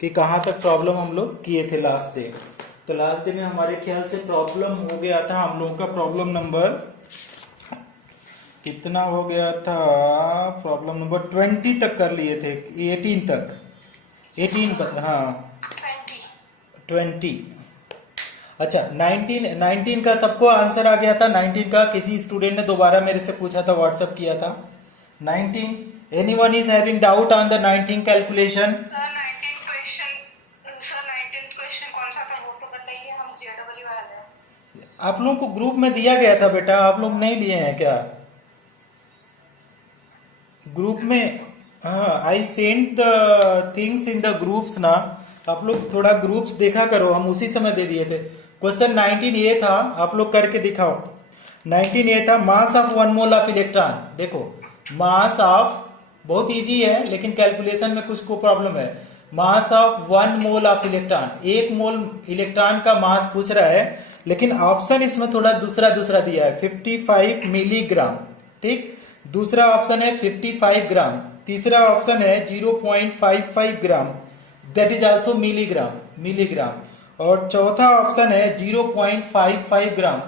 कि कहाँ तक प्रॉब्लम हम लोग किए थे लास्ट डे। तो लास्ट डे में हमारे ख्याल से प्रॉब्लम हो गया था हम लोगों का प्रॉब्लम नंबर कितना हो गया था। प्रॉब्लम नंबर 20 तक कर लिए थे, 18 तक, 18 पर हाँ 20। अच्छा 19 का सबको आंसर आ गया था। 19 का किसी स्टूडेंट ने दोबारा मेरे से पूछा था, व्हाट्सअप किया था। 19 anyone is having doubt on the 19 calculation? आप लोगों को ग्रुप में दिया गया था बेटा, आप लोग नहीं लिए हैं क्या ग्रुप में? हाँ, I send the things in the groups ना। आप लोग थोड़ा ग्रुप्स देखा करो, हम उसी समय दे दिए थे। क्वेश्चन 19 ये था, आप लोग करके दिखाओ। 19 ये था, mass of 1 mole of electron. देखो मास ऑफ बहुत इजी है, लेकिन कैलकुलेशन में कुछ को प्रॉब्लम है। Mass of 1 mole of electron, 1 mole electron का मास पूछ रहा है, लेकिन ऑप्शन इसमें थोड़ा दूसरा दूसरा दिया है। 55 मिलीग्राम, ठीक। दूसरा ऑप्शन है 55 ग्राम। तीसरा ऑप्शन है 0.55 ग्राम, दैट इज आल्सो मिलीग्राम। और चौथा ऑप्शन है 0.55 ग्राम।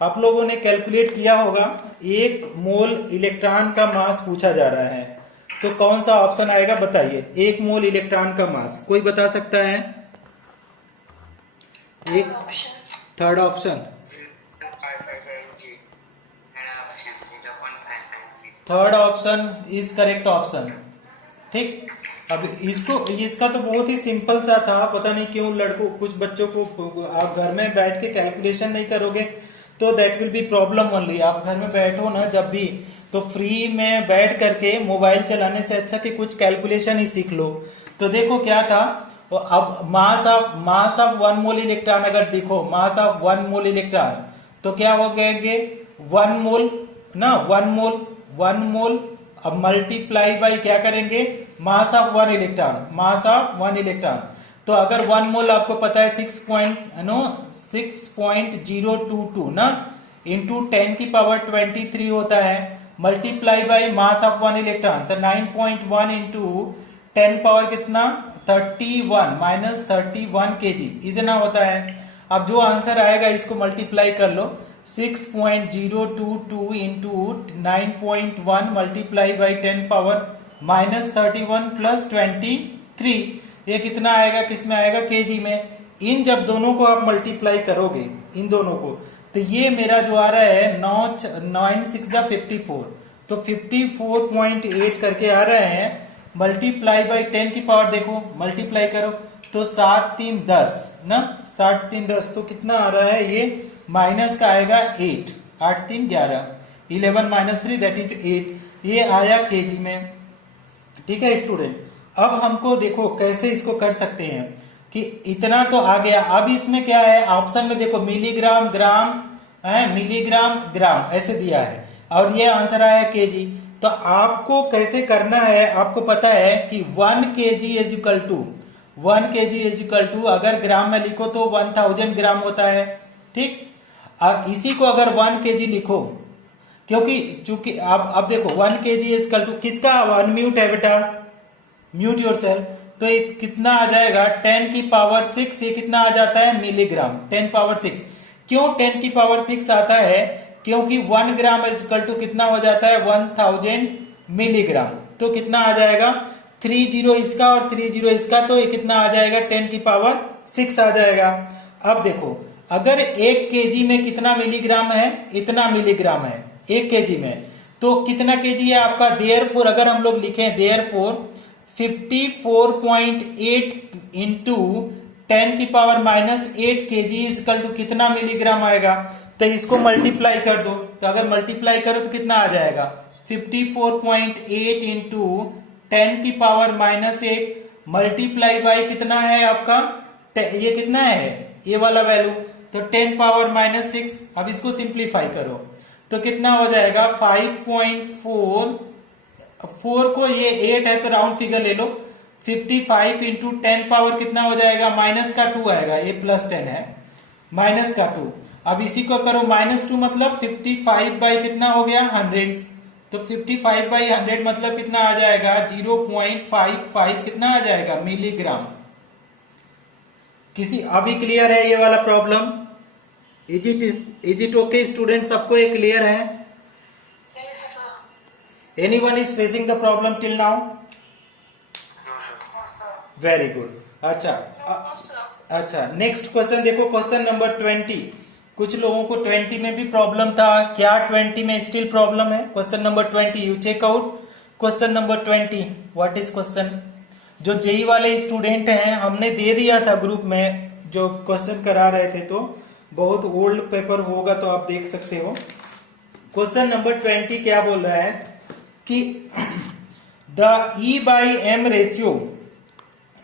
आप लोगों ने कैलकुलेट किया होगा, 1 मोल इलेक्ट्रॉन का मास पूछा जा रहा है, तो कौन सा ऑप्शन आएगा बताइए। 1 मोल इलेक्ट्रॉन का मास कोई बता सकता है? एक third option, third option is correct option, ठीक। अब इसको इसका तो बहुत ही सिंपल सा था, पता नहीं क्यों लड़कों कुछ बच्चों को, आप घर में बैठ के कैलकुलेशन नहीं करोगे तो that will be problem only. आप घर में बैठो ना जब भी, तो फ्री में बैठ करके मोबाइल चलाने से अच्छा कि कुछ कैलकुलेशन ही सीख लो। तो देखो क्या था, तो अब मास ऑफ 1 मोल इलेक्ट्रॉन अगर देखो, मास ऑफ 1 मोल इलेक्ट्रॉन, तो क्या हो गएंगे 1 मोल ना, 1 मोल। अब मल्टीप्लाई बाई क्या करेंगे, mass of 1 electron, mass of 1 electron. तो अगर 1 मोल आपको पता है 6.022 ना, इंटू 10 की पावर 23 होता है, multiply by mass of 1 electron, तो 9.1 इंटू 10 पावर कितना 31 माइनस 31 केजी, इतना होता है। अब जो आंसर आएगा इसको मल्टीप्लाई कर लो, 6.022 into 9.1 multiply by 10 power minus 31 plus 23, ये कितना आएगा, किस में आएगा, केजी में। इन जब दोनों को आप मल्टीप्लाई करोगे, इन दोनों को, तो ये मेरा जो आ रहा है 9 6 54, तो 54.8 करके आ रहे हैं। मल्टीप्लाई बाई 10 की पावर देखो, मल्टीप्लाई करो तो 7 3 10 ना, 7 3 10, तो कितना आ रहा है, ये माइनस का आएगा 8, 8 3 11, 11 माइनस 3 दैट इज 8, ये आया केजी में, ठीक है स्टूडेंट। अब हमको देखो कैसे इसको कर सकते हैं कि इतना तो आ गया। अब इसमें क्या है, ऑप्शन में देखो मिलीग्राम ग्राम है, मिलीग्राम ग्राम ऐसे दिया है, और ये आंसर आया केजी। तो आपको कैसे करना है, आपको पता है कि 1 kg is equal to 1 kg is equal to, अगर ग्राम में लिखो तो 1000 ग्राम होता है, ठीक। इसी को अगर 1 केजी लिखो, क्योंकि चूंकि अब देखो 1 केजी इज इक्वल टू किसका, अनम्यूट है बेटा, म्यूट योरसेल्फ। तो ये कितना आ जाएगा 10 की पावर 6, ये कितना आ जाता है मिलीग्राम, 10 पावर 6। क्यों 10 की पावर 6 आता है, क्योंकि 1 ग्राम इज इक्वल टू कितना हो जाता है 1000 मिलीग्राम। तो कितना आ जाएगा 30 इसका और 30 इसका, तो ये कितना आ जाएगा 10 की पावर 6 आ जाएगा। अब देखो अगर 1 केजी में कितना मिलीग्राम है, इतना मिलीग्राम है 1 केजी में, तो कितना केजी है आपका, देयरफॉर अगर हम लोग लिखें देयरफॉर 54.8 इंटू 10 की power minus 8 kg is equal to कितना मिलीग्राम आएगा। तो इसको मल्टीप्लाई कर दो, तो अगर मल्टीप्लाई करो तो कितना आ जाएगा 54.8 इंटू 10 की पावर माइनस 8 मल्टीप्लाई बाई कितना है आपका, ये कितना है ये वाला वैल्यू, तो 10 पावर माइनस 6। अब इसको सिंप्लीफाई करो तो कितना हो जाएगा 5.4, 4 को ये 8 है तो राउंड फिगर ले लो, 55 इंटू 10 पावर कितना हो जाएगा, माइनस का 2 आएगा, ये प्लस 10 है, माइनस का 2। अब इसी को करो -2, मतलब 55 बाई कितना हो गया 100, तो 55/100 मतलब कितना आ जाएगा, 0.55 कितना आ जाएगा, मिलीग्राम। किसी अभी क्लियर है ये वाला problem? Is it okay student, सबको ये क्लियर है? Anyone is facing the problem till now? Very good. अच्छा नेक्स्ट क्वेश्चन देखो, क्वेश्चन नंबर 20। कुछ लोगों को 20 में भी प्रॉब्लम था, क्या 20 में स्टिल प्रॉब्लम है? Question number 20 you check out question number 20 what is question. जो जेई वाले स्टूडेंट हैं हमने दे दिया था ग्रुप में जो क्वेश्चन करा रहे थे, तो बहुत ओल्ड पेपर होगा तो आप देख सकते हो। क्वेश्चन नंबर 20 क्या बोल रहा है कि द E/m रेशियो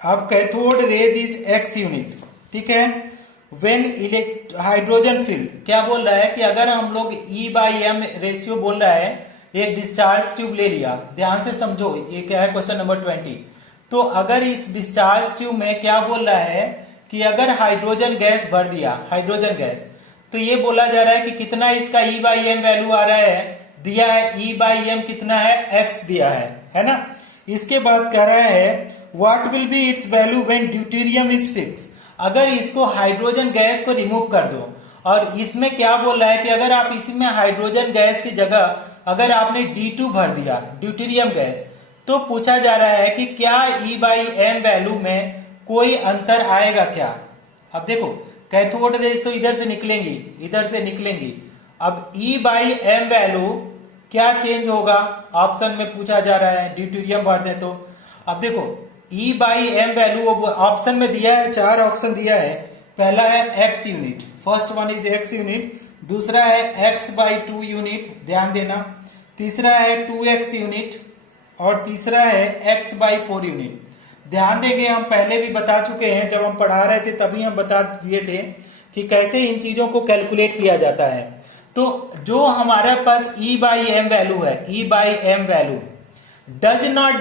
अब cathode rays is x unit, ठीक है। व्हेन हाइड्रोजन फील्ड क्या बोल रहा है कि अगर हम लोग E/m रेशियो बोल रहा है, एक डिस्चार्ज ट्यूब ले लिया, ध्यान से समझो ये क्या है क्वेश्चन नंबर 20। तो अगर इस डिस्चार्ज ट्यूब में क्या बोल रहा है कि अगर हाइड्रोजन गैस भर दिया, हाइड्रोजन गैस, तो ये बोला जा रहा है कि कितना इसका E/m वैल्यू आ रहा है, दिया है E/m कितना है, x दिया है ना। इसके बाद कह रहा है what will be it's value when deuterium is fix. अगर इसको हाइड्रोजन गैस को रिमूव कर दो, और इसमें क्या बोल रहा है कि अगर आप इसमें हाइड्रोजन गैस की जगह अगर आपने D2 भर दिया, ड्यूटेरियम गैस, तो पूछा जा रहा है कि क्या E/m वैल्यू में कोई अंतर आएगा क्या। अब देखो कैथोड रेज तो इधर से निकलेंगी, इधर से निकलेंगी, अब E/m वैल्यू क्या चेंज होगा, ऑप्शन में पूछा जा रहा है, ड्यूटेरियम भर दें तो। अब देखो E/m वैल्यू ऑप्शन में दिया है, 4 ऑप्शन दिया है। पहला है x unit, first one is x unit, दूसरा है x/2 यूनिट, ध्यान देना, तीसरा है 2x यूनिट, और तीसरा है x/4 यूनिट। ध्यान देंगे, हम पहले भी बता चुके हैं, जब हम पढ़ा रहे थे तभी हम बता दिए थे कि कैसे इन चीजों को कैलकुलेट किया जाता है। तो जो हमारे पास E/m वैल्यू है, E/m value does not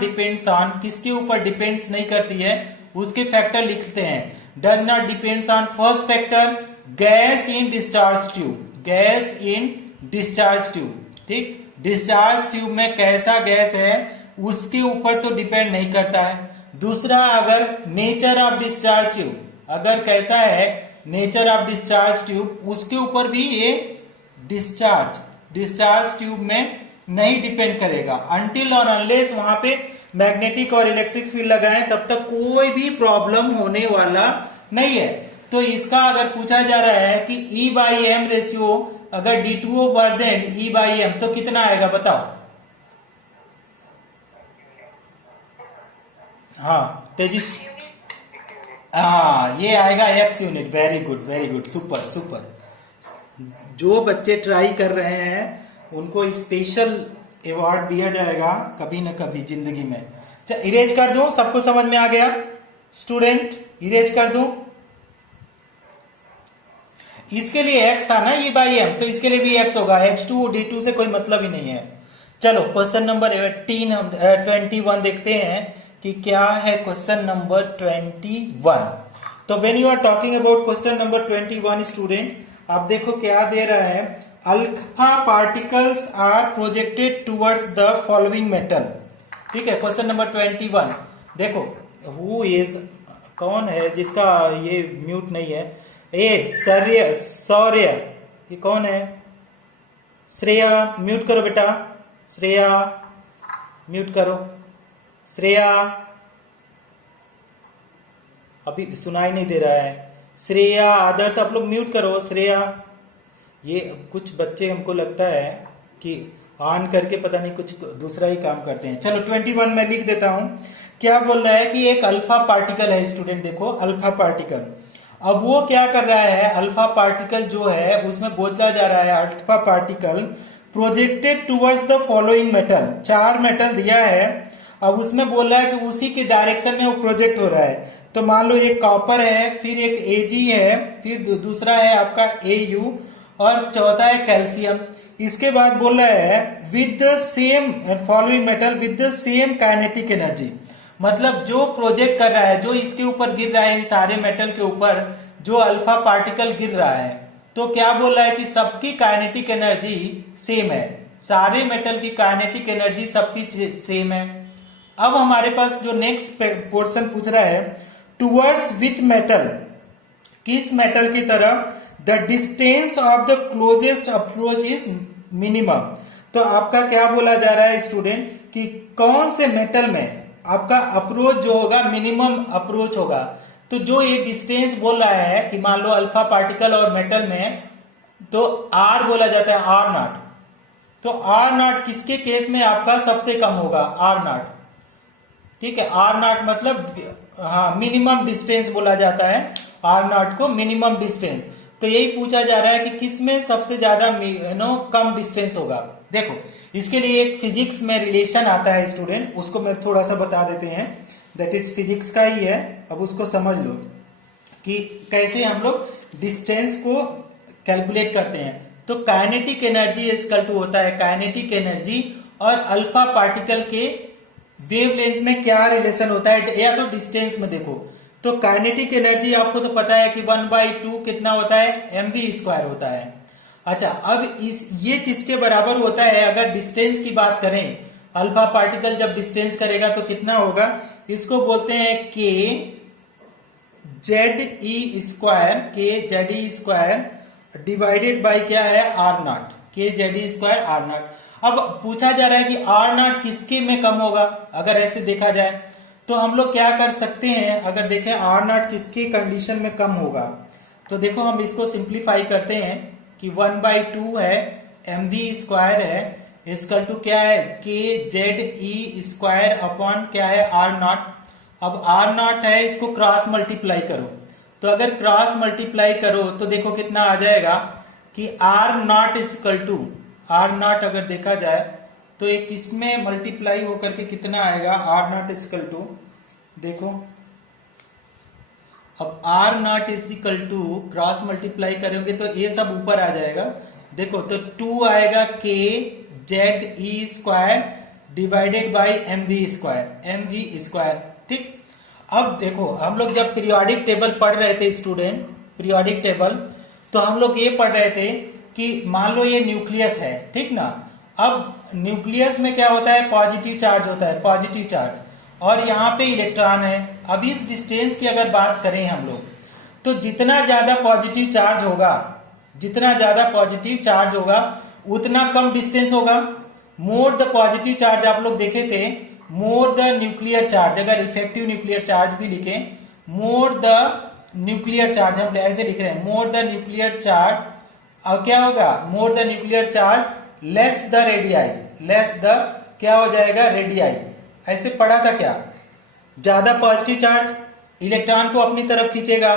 depends on, किसके ऊपर डिपेंड्स नहीं करती है, उसके फैक्टर लिखते हैं। Does not depends on first factor gas in discharge tube, gas in discharge tube, ठीक। डिस्चार्ज ट्यूब में कैसा गैस है उसके ऊपर तो डिपेंड नहीं करता है। दूसरा अगर नेचर ऑफ डिस्चार्ज ट्यूब, अगर कैसा है नेचर ऑफ डिस्चार्ज ट्यूब, उसके ऊपर भी ये डिस्चार्ज ट्यूब में नहीं डिपेंड करेगा। अनटिल और अनलेस वहां पे मैग्नेटिक और इलेक्ट्रिक फील्ड लगाएं तब तक कोई भी प्रॉब्लम होने वाला नहीं है। तो इसका अगर पूछा जा रहा है कि E/m रेशियो अगर D2O भर दें E/m तो कितना आएगा बताओ। हाँ तेजिस, हाँ ये आएगा x unit. Very good, super. जो बच्चे ट्राई कर रहे हैं उनको स्पेशल अवार्ड दिया जाएगा कभी न कभी जिंदगी में। इरेज कर दूं, सबको समझ में आ गया स्टूडेंट, इरेज कर दूं। इसके लिए x था ना E/m, तो इसके लिए भी x होगा, H2 D2 से कोई मतलब ही नहीं है। चलो क्वेश्चन नंबर 21 देखते हैं कि क्या है क्वेश्चन नंबर 21। तो when you are talking about question number 21 student, आप देखो क्या दे रहा है, alpha particles are projected towards the following metal, ठीक है। क्वेश्चन नंबर 21 देखो, हु इज, कौन है जिसका ये म्यूट नहीं है, सौर्य, ये कौन है, श्रेया म्यूट करो बेटा, श्रेया म्यूट करो, श्रेया अभी सुनाई नहीं दे रहा है, श्रेया, आदर्श आप लोग म्यूट करो, श्रेया। ये कुछ बच्चे हमको लगता है कि ऑन करके पता नहीं कुछ दूसरा ही काम करते हैं। चलो 21 में लिख देता हूं, क्या बोल रहा है कि एक अल्फा पार्टिकल है स्टूडेंट, देखो अल्फा पार्टिकल। अब वो क्या कर रहा है, अल्फा पार्टिकल जो है उसमें बोला जा रहा है alpha particle projected towards the following metal, 4 metal दिया है। अब उसमें बोल रहा है कि उसी के डायरेक्शन में वो प्रोजेक्ट हो रहा है। तो मान लो एक कॉपर है, फिर एक Ag है, फिर दूसरा है आपका Au, और चौथा है कैल्शियम। इसके बाद बोल रहा है with the same following metal with the same kinetic energy, मतलब जो प्रोजेक्ट कर रहा है, जो इसके ऊपर गिर रहा है, इन सारे मेटल के ऊपर जो अल्फा पार्टिकल गिर रहा है, तो क्या बोल रहा है कि सबकी काइनेटिक एनर्जी सेम है। सारे मेटल की काइनेटिक एनर्जी सबकी सेम है। अब हमारे पास जो नेक्स्ट पोर्शन पूछ रहा है, टुवर्ड्स विच मेटल, किस मेटल की तरफ the distance of the closest approach is minimum. तो आपका क्या बोला जा रहा है स्टूडेंट कि कौन से मेटल में आपका अप्रोच जो होगा मिनिमम अप्रोच होगा। तो जो ये डिस्टेंस बोल रहा है कि मान लो अल्फा पार्टिकल और मेटल में, तो आर बोला जाता है, आर नॉट। तो आर नॉट किसके केस में आपका सबसे कम होगा, आर नॉट। ठीक है, आर नॉट मतलब हाँ मिनिमम डिस्टेंस बोला जाता है आर नॉट को, मिनिमम डिस्टेंस। तो यही पूछा जा रहा है कि किस में सबसे ज्यादा कम डिस्टेंस होगा। देखो इसके लिए एक फिजिक्स में रिलेशन आता है स्टूडेंट, उसको मैं थोड़ा सा बता देते हैं, दैट इज फिजिक्स का ही है। अब उसको समझ लो कि कैसे हम लोग डिस्टेंस को कैलकुलेट करते हैं। तो काइनेटिक एनर्जी इक्वल टू होता है, काइनेटिक एनर्जी और अल्फा पार्टिकल के वेवलेंथ में क्या रिलेशन होता है, या तो डिस्टेंस में देखो तो काइनेटिक एनर्जी आपको तो पता है कि 1/2 कितना होता है, mv² होता है। अच्छा, अब ये किसके बराबर होता है, अगर डिस्टेंस की बात करें, अल्फा पार्टिकल जब डिस्टेंस करेगा तो कितना होगा, इसको बोलते हैं के ZE² डिवाइडेड बाई क्या है, आर नॉट, के ZE² आर नॉट। अब पूछा जा रहा है कि आर नॉट किसके में कम होगा, अगर ऐसे देखा जाए तो हम लोग क्या कर सकते हैं, अगर देखें आर नॉट किसकी कंडीशन में कम होगा, तो देखो हम इसको सिंप्लीफाई करते हैं कि 1/2 है, mv² है, इसकल टू क्या है, के ZE² अपॉन क्या है, आर नॉट। अब आर नॉट है, इसको क्रॉस मल्टीप्लाई करो, तो अगर क्रॉस मल्टीप्लाई करो तो देखो कितना आ जाएगा कि r naught equal to, r naught अगर देखा जाए तो एक इसमें मल्टीप्लाई होकर के कितना आएगा, आर नॉट इक्वल टू, देखो अब are naught equal to cross multiply करेंगे तो ये सब ऊपर आ जाएगा, देखो तो 2 आएगा के ZE² डिवाइडेड बाई mv², ठीक। अब देखो हम लोग जब पीरियोडिक टेबल पढ़ रहे थे स्टूडेंट, पीरियोडिक टेबल, तो हम लोग ये पढ़ रहे थे कि मान लो ये न्यूक्लियस है, ठीक ना। अब न्यूक्लियस में क्या होता है, पॉजिटिव चार्ज होता है, पॉजिटिव चार्ज, और यहाँ पे इलेक्ट्रॉन है। अब इस डिस्टेंस की अगर बात करें हम लोग, तो जितना ज्यादा पॉजिटिव चार्ज होगा, जितना ज्यादा पॉजिटिव चार्ज होगा उतना कम डिस्टेंस होगा। मोर द पॉजिटिव चार्ज, आप लोग देखे थे, मोर द न्यूक्लियर चार्ज, अगर इफेक्टिव न्यूक्लियर चार्ज भी लिखें, मोर द न्यूक्लियर चार्ज, हम ऐसे लिख रहे हैं मोर द न्यूक्लियर चार्ज, अब क्या होगा, more the nuclear charge less the radii, less the क्या हो जाएगा, रेडियाई। ऐसे पढ़ा था क्या, ज्यादा पॉजिटिव चार्ज इलेक्ट्रॉन को अपनी तरफ खींचेगा।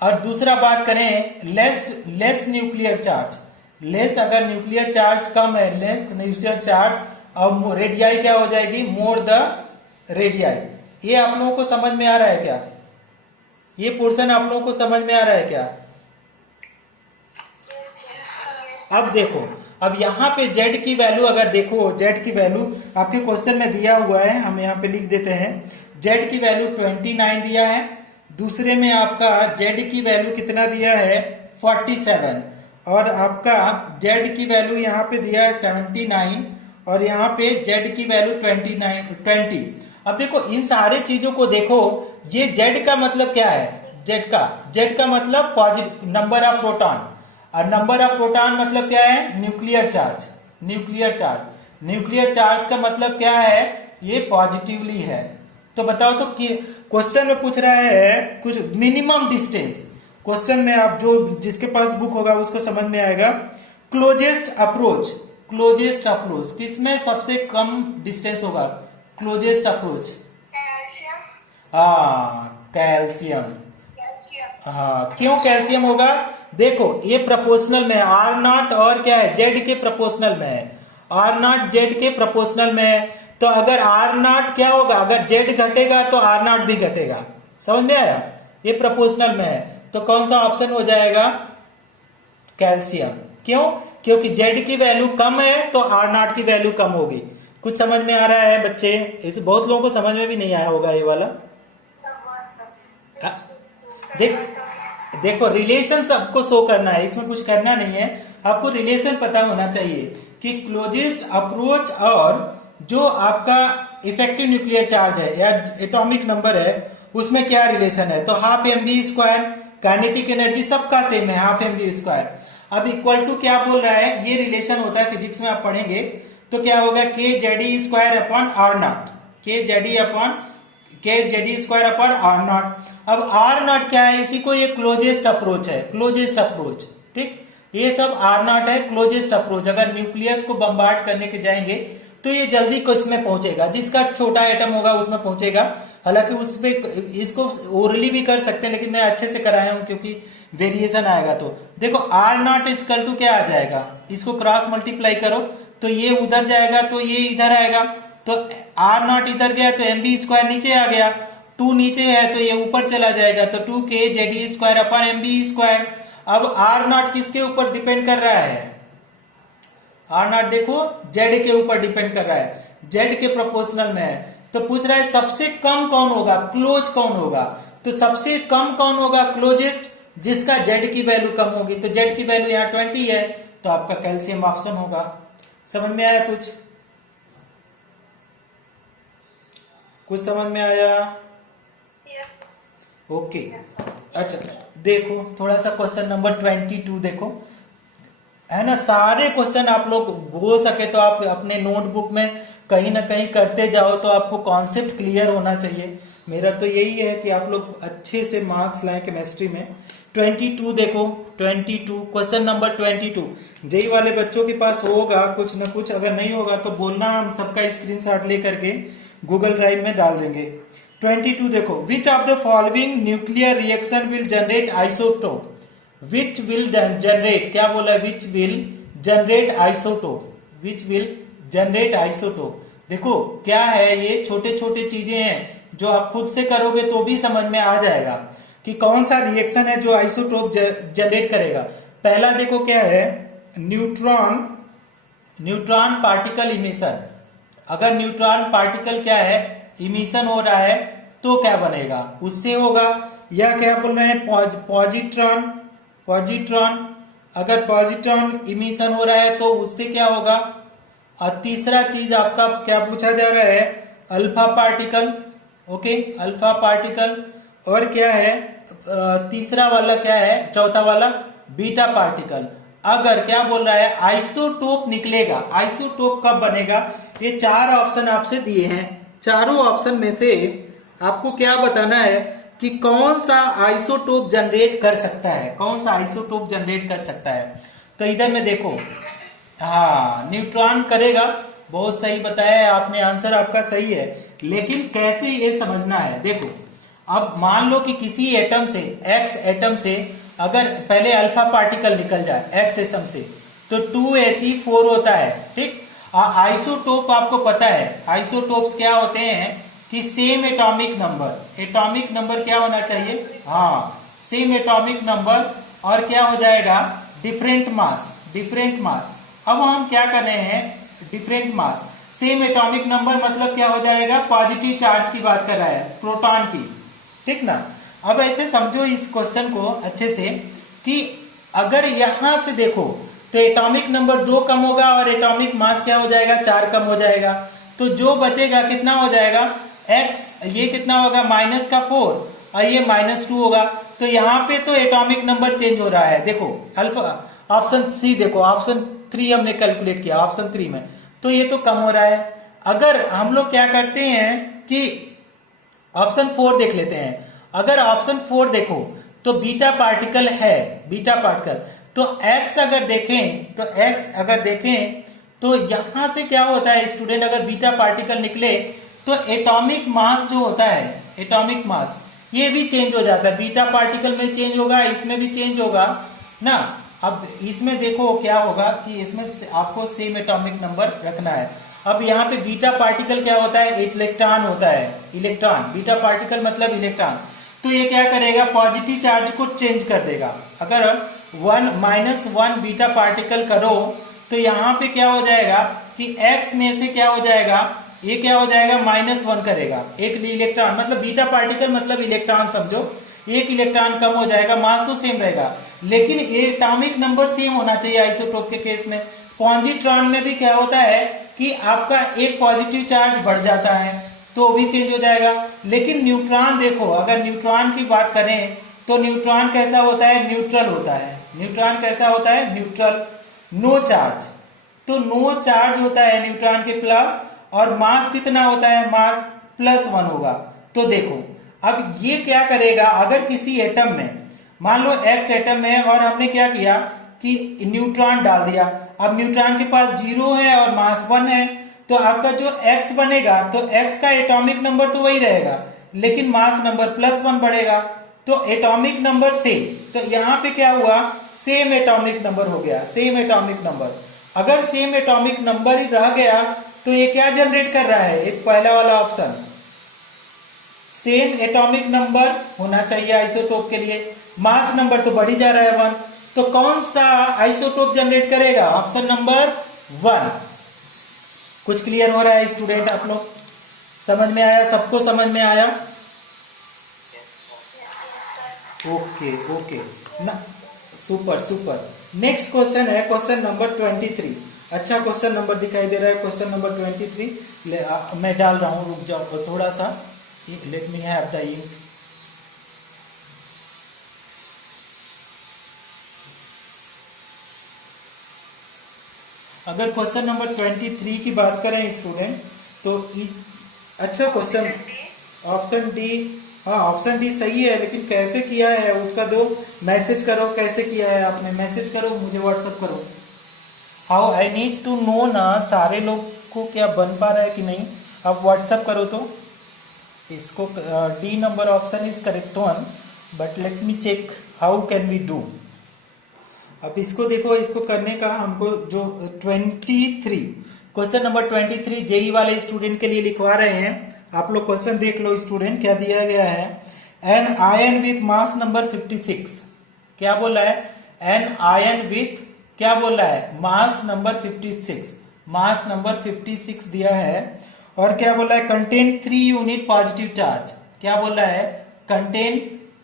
और दूसरा बात करें लेस न्यूक्लियर चार्ज, लेस अगर न्यूक्लियर चार्ज कम है, लेस न्यूक्लियर चार्ज, अब रेडियाई क्या हो जाएगी, मोर द रेडियाई। ये आप लोगों को समझ में आ रहा है क्या, ये पोर्शन आप लोगों को समझ में आ रहा है क्या। अब देखो, अब यहाँ पे Z की वैल्यू अगर देखो, Z की वैल्यू आपके क्वेश्चन में दिया हुआ है, हम यहाँ पे लिख देते हैं, Z की वैल्यू 29 दिया है, दूसरे में आपका Z की वैल्यू कितना दिया है, 47, और आपका Z की वैल्यू यहाँ पे दिया है 79, और यहाँ पे Z की वैल्यू 20। अब देखो इन सारे चीजों को देखो, ये Z का मतलब क्या है, Z का मतलब पॉजिटिव नंबर ऑफ प्रोटॉन, और नंबर ऑफ प्रोटॉन मतलब क्या है, nuclear charge, nuclear charge, nuclear charge का मतलब क्या है, ये पॉजिटिवली है। तो बताओ तो क्वेश्चन में पूछ रहा है कुछ मिनिमम डिस्टेंस, क्वेश्चन में आप जो जिसके पास बुक होगा उसको समझ में आएगा। क्लोजेस्ट अप्रोच, क्लोजेस्ट अप्रोच किसमें सबसे कम डिस्टेंस होगा, क्लोजेस्ट अप्रोच, हाँ कैल्शियम, हाँ क्यों कैल्शियम होगा, देखो ये प्रोपोर्शनल में है, आर नॉट और क्या है, जेड के प्रोपोर्शनल में है, आर नॉट जेड के प्रोपोर्शनल में है। तो अगर आर नॉट क्या होगा, अगर जेड घटेगा तो आर नॉट भी घटेगा, समझ में आया, ये प्रोपोर्शनल में है। तो कौन सा ऑप्शन हो जाएगा, कैल्शियम। क्यों, क्योंकि जेड की वैल्यू कम है तो आर नॉट की वैल्यू कम होगी। कुछ समझ में आ रहा है बच्चे, इसे बहुत लोगों को समझ में भी नहीं आया होगा ये वाला। देखो रिलेशन सबको शो करना है, इसमें कुछ करना नहीं है, आपको रिलेशन पता होना चाहिए कि क्लोजेस्ट अप्रोच और जो आपका इफेक्टिव न्यूक्लियर चार्ज है या एटॉमिक नंबर है उसमें क्या रिलेशन है। तो half m B square, kinetic energy सबका सेम है हाफ एम बी स्क्वायर। अब इक्वल टू क्या बोल रहा है, ये रिलेशन होता है फिजिक्स में आप पढ़ेंगे तो क्या होगा, के जेड ई square upon r naught, k Z e upon k Z ई स्क्वायर अपॉन आर नॉट। अब आर नॉट क्या है, इसी को ये क्लोजेस्ट अप्रोच है, क्लोजेस्ट अप्रोच, ठीक, ये सब आर नॉट है क्लोजेस्ट अप्रोच। अगर न्यूक्लियस को बम्बार्ड करने के जाएंगे तो ये जल्दी किसमें पहुंचेगा, जिसका छोटा एटम होगा उसमें पहुंचेगा। हालांकि उस पे इसको ओरली भी कर सकते हैं लेकिन मैं अच्छे से कराया हूं क्योंकि वेरिएशन आएगा। तो देखो आर नॉट इजकल टू क्या आ जाएगा, इसको क्रॉस मल्टीप्लाई करो तो ये उधर जाएगा तो ये इधर आएगा, तो आर नॉट इधर गया तो एम बी स्क्वायर नीचे आ गया, 2 नीचे है तो ये ऊपर चला जाएगा तो 2 के जेड ई square upon M B square. अब आर नॉट किसके ऊपर डिपेंड कर रहा है, आर नॉट देखो जेड के ऊपर डिपेंड कर रहा है, जेड के प्रोपोर्शनल में है। तो पूछ रहा है सबसे कम कौन होगा, क्लोज कौन होगा, तो सबसे कम कौन होगा, क्लोजेस्ट, जिसका जेड की वैल्यू कम होगी। तो जेड की वैल्यू यहाँ 20 है तो आपका कैल्शियम ऑप्शन होगा। समझ में आया कुछ समझ में आया? ओके अच्छा देखो थोड़ा सा क्वेश्चन नंबर 22 देखो, है ना, सारे क्वेश्चन आप लोग बोल सके तो आप अपने नोटबुक में कहीं ना कहीं करते जाओ तो आपको कॉन्सेप्ट क्लियर होना चाहिए। मेरा तो यही है कि आप लोग अच्छे से मार्क्स लाएं केमिस्ट्री में। 22 देखो, 22 क्वेश्चन नंबर 22 जेई वाले बच्चों के पास होगा कुछ ना कुछ, अगर नहीं होगा तो बोलना, हम सबका स्क्रीनशॉट लेकर के गूगल ड्राइव में डाल देंगे। 22 देखो, विच of the following nuclear reaction will generate isotope, which will generate, क्या बोला, which will generate isotope, which will generate isotope. देखो क्या है, ये छोटे छोटे चीजें हैं जो आप खुद से करोगे तो भी समझ में आ जाएगा कि कौन सा रिएक्शन है जो आइसोटोप जनरेट करेगा। पहला देखो क्या है, न्यूट्रॉन, न्यूट्रॉन पार्टिकल इमिशन। अगर न्यूट्रॉन पार्टिकल क्या है, इमिशन हो रहा है तो क्या बनेगा, उससे होगा। या क्या बोल रहे हैं, पॉजिट्रॉन, पॉजिट्रॉन, अगर पॉजिट्रॉन इमिशन हो रहा है तो उससे क्या होगा। और तीसरा चीज आपका क्या पूछा जा रहा है, alpha particle, okay, alpha particle. और क्या है तीसरा वाला क्या है, चौथा वाला बीटा पार्टिकल। अगर क्या बोल रहा है, आइसोटोप निकलेगा, आइसोटोप कब बनेगा, ये 4 ऑप्शन आपसे दिए हैं, चारों ऑप्शन में से आपको क्या बताना है कि कौन सा आइसोटोप जनरेट कर सकता है, कौन सा आइसोटोप जनरेट कर सकता है। तो इधर में देखो, हाँ न्यूट्रॉन करेगा, बहुत सही बताया है आपने, आंसर आपका सही है, लेकिन कैसे ये समझना है। देखो अब मान लो कि किसी एटम से, एक्स एटम से अगर पहले अल्फा पार्टिकल निकल जाए एक्स एटम से तो 2He4 होता है, ठीक। आइसोटोप आपको पता है, आइसोटोप्स क्या होते हैं कि same atomic number, atomic number क्या होना चाहिए, हाँ सेम एटॉमिक नंबर, और क्या हो जाएगा, डिफरेंट मास, डिफरेंट मास। अब हम क्या कर रहे हैं, different mass, same atomic number मतलब क्या हो जाएगा, पॉजिटिव चार्ज की बात कर रहा है, प्रोटॉन की, ठीक ना। अब ऐसे समझो इस क्वेश्चन को अच्छे से कि अगर यहां से देखो तो एटॉमिक नंबर 2 कम होगा और एटॉमिक मास क्या हो जाएगा, 4 कम हो जाएगा, तो जो बचेगा कितना हो जाएगा, x, ये कितना होगा -4 और ये -2 होगा। तो यहाँ पे तो एटॉमिक नंबर चेंज हो रहा है, देखो अल्फा, ऑप्शन सी देखो, ऑप्शन 3 हमने कैलकुलेट किया, ऑप्शन 3 में तो ये तो कम हो रहा है। अगर हम लोग क्या करते हैं कि ऑप्शन 4 देख लेते हैं, अगर ऑप्शन 4 देखो तो बीटा पार्टिकल है, बीटा पार्टिकल, तो x अगर देखें तो x अगर देखें तो यहां से क्या होता है स्टूडेंट, अगर बीटा पार्टिकल निकले तो एटॉमिक मास जो होता है, एटॉमिक मास ये भी चेंज हो जाता है, बीटा पार्टिकल में चेंज होगा, इसमें भी चेंज होगा ना। अब इसमें देखो क्या होगा कि इसमें आपको सेम एटॉमिक नंबर रखना है। अब यहाँ पे बीटा पार्टिकल क्या होता है, इलेक्ट्रॉन होता है, इलेक्ट्रॉन, बीटा पार्टिकल मतलब इलेक्ट्रॉन। तो ये क्या करेगा, पॉजिटिव चार्ज को चेंज कर देगा। अगर -1 बीटा पार्टिकल करो तो यहाँ पे क्या हो जाएगा कि x में से क्या हो जाएगा, ये क्या हो जाएगा, -1 करेगा, एक इलेक्ट्रॉन, मतलब बीटा पार्टिकल मतलब इलेक्ट्रॉन समझो, एक इलेक्ट्रॉन कम हो जाएगा, मास तो सेम रहेगा लेकिन एटॉमिक नंबर सेम होना चाहिए आइसोटोप के केस में। पॉजिट्रॉन में भी क्या होता है कि आपका एक पॉजिटिव चार्ज बढ़ जाता है तो भी चेंज हो जाएगा। लेकिन न्यूट्रॉन देखो, अगर न्यूट्रॉन की बात करें तो न्यूट्रॉन कैसा होता है, न्यूट्रल होता है। न्यूट्रॉन कैसा होता है, न्यूट्रल, नो चार्ज। तो नो चार्ज होता है न्यूट्रॉन के प्लस, और मास कितना होता है, मास +1 होगा। तो देखो अब ये क्या करेगा, अगर किसी एटम में मान लो x एटम है और हमने क्या किया कि न्यूट्रॉन डाल दिया, अब न्यूट्रॉन के पास 0 है और मास 1 है, तो आपका जो x बनेगा तो x का एटॉमिक नंबर तो वही रहेगा लेकिन मास नंबर +1 बढ़ेगा, तो एटॉमिक नंबर सेम। तो यहां पे क्या हुआ, सेम एटॉमिक नंबर हो गया, सेम एटॉमिक नंबर। अगर सेम एटॉमिक नंबर ही रह गया तो ये क्या जनरेट कर रहा है, एक पहला वाला ऑप्शन, सेम एटॉमिक नंबर होना चाहिए आइसोटोप के लिए, मास नंबर तो बढ़ ही जा रहा है 1, तो कौन सा आइसोटोप जनरेट करेगा, ऑप्शन नंबर 1। कुछ क्लियर हो रहा है स्टूडेंट, आप लोग समझ में आया, सबको समझ में आया? ओके ओके ना, सुपर सुपर। नेक्स्ट क्वेश्चन है क्वेश्चन नंबर 23। अच्छा क्वेश्चन नंबर दिखाई दे रहा है, क्वेश्चन नंबर 23 मैं डाल रहा हूं, रुक जाओ थोड़ा सा, let me have the ink. अगर क्वेश्चन नंबर 23 की बात करें स्टूडेंट तो अच्छा क्वेश्चन, ऑप्शन डी, हाँ ऑप्शन डी सही है, लेकिन कैसे किया है उसका दो मैसेज करो, कैसे किया है आपने, मैसेज करो मुझे, व्हाट्सएप करो। How I need to know ना, सारे लोग को क्या बन पा रहा है कि नहीं, आप व्हाट्सएप करो। तो इसको D number option is correct one, but let me check how can we do. अब इसको देखो, इसको करने का हमको जो 23 क्वेश्चन नंबर 23 जेई वाले स्टूडेंट के लिए लिखवा रहे हैं। आप लोग क्वेश्चन देख लो स्टूडेंट, क्या दिया गया है, an ion with mass number 56, क्या बोला है, एन आयन विथ क्या बोला है, मास नंबर 56, मास नंबर 56 दिया है, और क्या बोला है, कंटेन 3 यूनिट पॉजिटिव चार्ज, क्या बोला है, कंटेन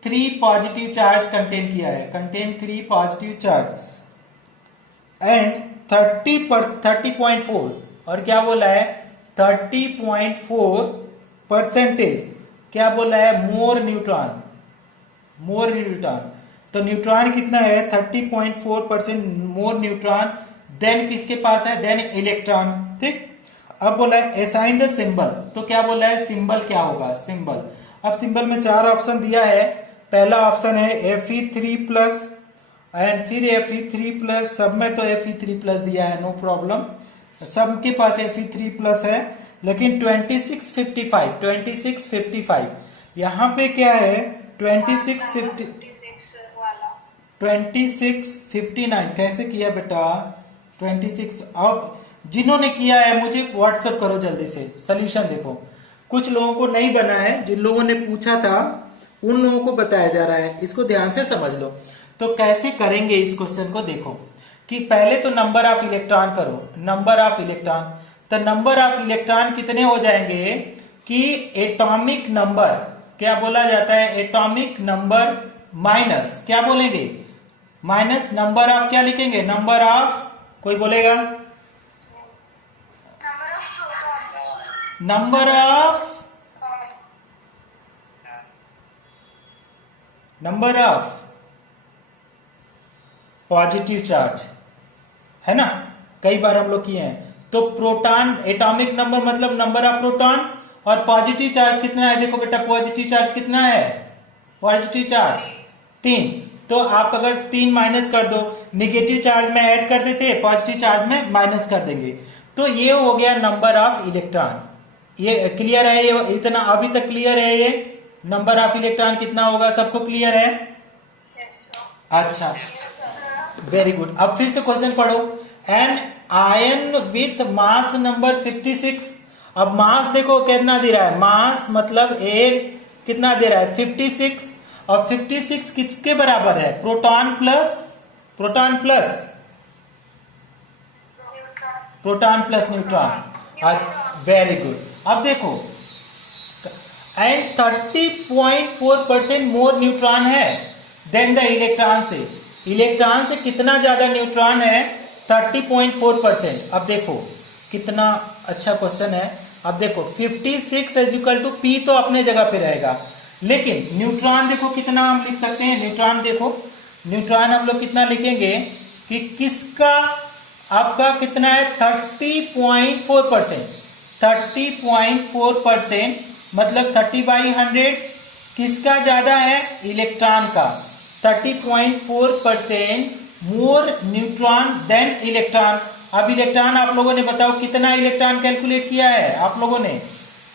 3 पॉजिटिव चार्ज कंटेन किया है, कंटेन 3 पॉजिटिव चार्ज, एंड 30.4, और क्या बोला है 30.4% क्या बोला है, मोर न्यूट्रॉन, मोर न्यूट्रॉन। तो न्यूट्रॉन कितना है, 30.4% मोर न्यूट्रॉन देन किसके पास है, देन इलेक्ट्रॉन। ठीक, अब बोला है असाइन द सिंबल, तो क्या बोला है, सिंबल क्या होगा, सिंबल। अब सिंबल में 4 ऑप्शन दिया है, पहला ऑप्शन है Fe3+ एंड फिर Fe3+, सब में तो Fe3+ दिया है, नो प्रॉब्लम, सबके पास Fe3+ है, लेकिन 2655 यहां पे क्या है, 2659 कैसे किया बेटा, 26। अब जिन्होंने किया है मुझे व्हाट्सएप करो जल्दी से, सोल्यूशन देखो। कुछ लोगों को नहीं बना है, जिन लोगों ने पूछा था उन लोगों को बताया जा रहा है, इसको ध्यान से समझ लो। तो कैसे करेंगे इस क्वेश्चन को, देखो कि पहले तो नंबर ऑफ इलेक्ट्रॉन करो, नंबर ऑफ इलेक्ट्रॉन, तो नंबर ऑफ इलेक्ट्रॉन कितने हो जाएंगे कि एटॉमिक नंबर, क्या बोला जाता है, एटॉमिक नंबर माइनस क्या बोलेंगे, माइनस नंबर ऑफ, क्या लिखेंगे, नंबर ऑफ, कोई बोलेगा, नंबर ऑफ पॉजिटिव चार्ज, है ना, कई बार हम लोग किए हैं। तो प्रोटॉन, एटॉमिक नंबर मतलब नंबर ऑफ प्रोटॉन, और पॉजिटिव चार्ज कितना है, देखो बेटा पॉजिटिव चार्ज कितना है, पॉजिटिव चार्ज 3, तो आप अगर 3 माइनस कर दो, निगेटिव चार्ज में ऐड कर देते, पॉजिटिव चार्ज में माइनस कर देंगे, तो ये हो गया नंबर ऑफ इलेक्ट्रॉन। ये क्लियर है, ये इतना अभी तक क्लियर है, ये नंबर ऑफ इलेक्ट्रॉन कितना होगा, सबको क्लियर है? अच्छा, वेरी गुड। अब फिर से क्वेश्चन पढ़ो, an ion with mass number 56। अब मास देखो कितना दे रहा है, मास मतलब एयर कितना दे रहा है, 56, और 56 किसके बराबर है, proton plus neutron. Very good. अब देखो, एंड 30.4% मोर न्यूट्रॉन है देन द इलेक्ट्रॉन से, इलेक्ट्रॉन से कितना ज्यादा न्यूट्रॉन है, 30.4%। अब देखो कितना अच्छा क्वेश्चन है। अब देखो 56 इक्वल टू पी तो अपने जगह पे रहेगा, लेकिन न्यूट्रॉन देखो कितना हम लिख सकते हैं। न्यूट्रॉन देखो, न्यूट्रॉन हम लोग कितना लिखेंगे कि किसका आपका कितना है 30.4%। 30.4% मतलब 30/100 किसका ज्यादा है, इलेक्ट्रॉन का। 30.4% मोर न्यूट्रॉन देन इलेक्ट्रॉन। अब इलेक्ट्रॉन आप लोगों ने बताओ कितना इलेक्ट्रॉन कैलकुलेट किया है आप लोगों ने,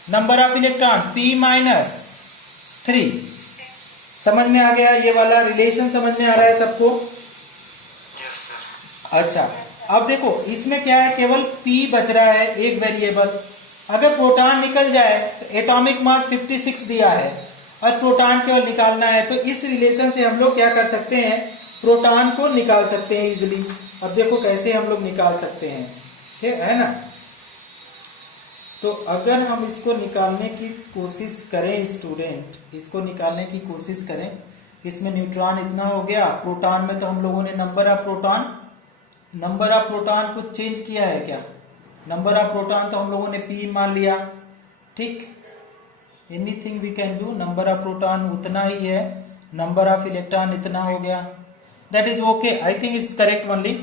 नंबर ऑफ इलेक्ट्रॉन P-3। समझ में आ गया ये वाला रिलेशन, समझ में आ रहा है सबको? अच्छा, अब देखो इसमें क्या है, केवल P बच रहा है एक वेरिएबल। अगर प्रोटॉन निकल जाए तो एटॉमिक मास 56 दिया है और प्रोटॉन केवल निकालना है, तो इस रिलेशन से हम लोग क्या कर सकते हैं, प्रोटॉन को निकाल सकते हैं इजिली। अब देखो कैसे हम लोग निकाल सकते हैं, ठीक है ना। तो अगर हम इसको निकालने की कोशिश करें स्टूडेंट, इसको निकालने की कोशिश करें, इसमें न्यूट्रॉन इतना हो गया, प्रोटॉन में तो हम लोगों ने नंबर ऑफ प्रोटॉन को चेंज किया है क्या? नंबर ऑफ प्रोटॉन तो हम लोगों ने P मान लिया, ठीक। Anything we can do, number of proton उतना ही है, नंबर ऑफ इलेक्ट्रॉन इतना हो गया, that is okay. I think it's correct only.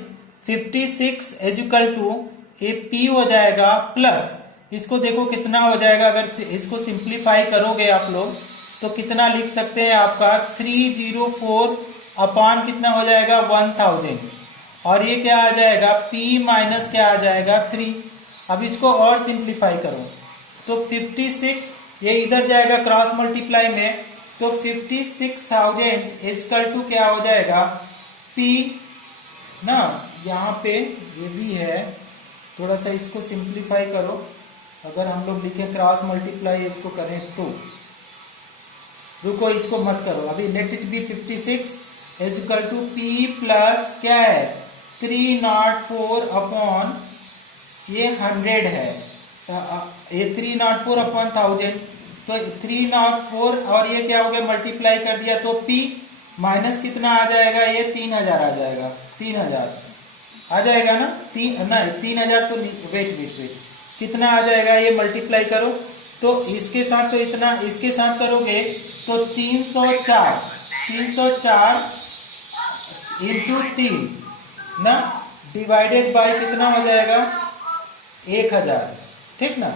56 equal to a P हो जाएगा प्लस इसको देखो कितना हो जाएगा, अगर इसको सिंप्लीफाई करोगे आप लोग तो कितना लिख सकते हैं, आपका 304 अपॉन कितना हो जाएगा 1000, और ये क्या आ जाएगा P माइनस क्या आ जाएगा 3। अब इसको और सिंप्लीफाई करो तो 56 ये इधर जाएगा क्रॉस मल्टीप्लाई में, तो 56,000 इक्वल टू क्या हो जाएगा P ना, यहाँ पे ये भी है, थोड़ा सा इसको सिंप्लीफाई करो। अगर हम लोग लिखें क्रॉस मल्टीप्लाई इसको करें तो, रुको इसको मत करो अभी, let it be 56 equal to P plus क्या है 304 अपॉन ये 100 है, ये 304 अपॉन 1000, तो 304 और ये क्या हो गया मल्टीप्लाई कर दिया तो P माइनस कितना आ जाएगा, ये 3000 आ जाएगा, 3000 आ जाएगा ना, 3000 तो वेट कितना आ जाएगा, ये मल्टीप्लाई करो तो इसके साथ, तो इतना इसके साथ करोगे तो 304 इंटू 3 ना, डिवाइडेड बाय कितना हो जाएगा 1000, ठीक ना,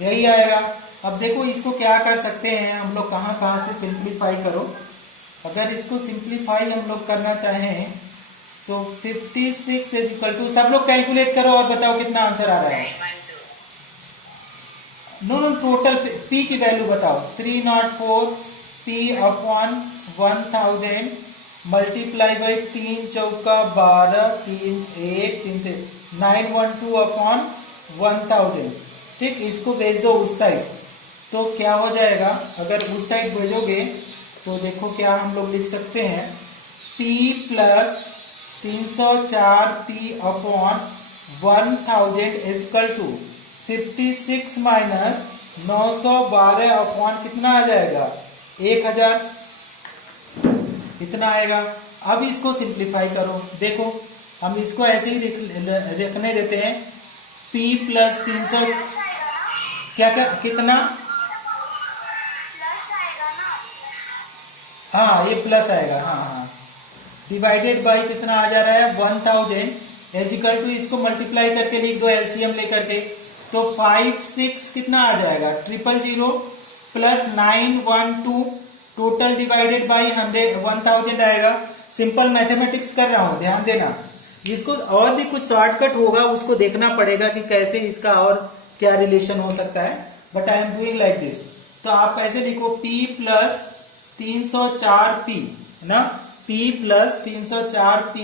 यही आएगा। अब देखो इसको क्या कर सकते हैं हम लोग, कहाँ से सिंप्लीफाई करो। अगर इसको सिंप्लीफाई हम लोग करना चाहें तो 56 इक्वल टू, सब लोग कैलकुलेट करो और बताओ कितना आंसर आ रहा है। नो टोटल P की वैल्यू बताओ, 304 P अपॉन 1000 मल्टीप्लाई बाई 3 चौका 12, 3 1 3 912 अपॉन 1000, ठीक। इसको भेज दो उस साइड तो क्या हो जाएगा, अगर उस साइड भेजोगे तो देखो क्या हम लोग लिख सकते हैं, P plus 304 P upon 1000 equal to 56 minus 912 upon कितना आ जाएगा 1000, इतना आएगा। अब इसको सिंप्लीफाई करो, देखो हम इसको ऐसे ही रखने देते हैं, P प्लस 300 क्या कितना, हाँ ये प्लस आएगा, हाँ डिवाइडेड बाई कितना आ जा रहा है 1000 इक्वल टू, इसको मल्टीप्लाई करके लिख दो एलसीएम लेकर के, तो 56 कितना आ जाएगा 000 प्लस 912 टोटल डिवाइडेड बाई 1000 आएगा। सिंपल मैथमेटिक्स कर रहा हूं, ध्यान देना। इसको और भी कुछ शॉर्टकट होगा उसको देखना पड़ेगा कि कैसे इसका और क्या रिलेशन हो सकता है, but I am doing like this. तो आप कैसे लिखो P प्लस 304P ना, P plus 304P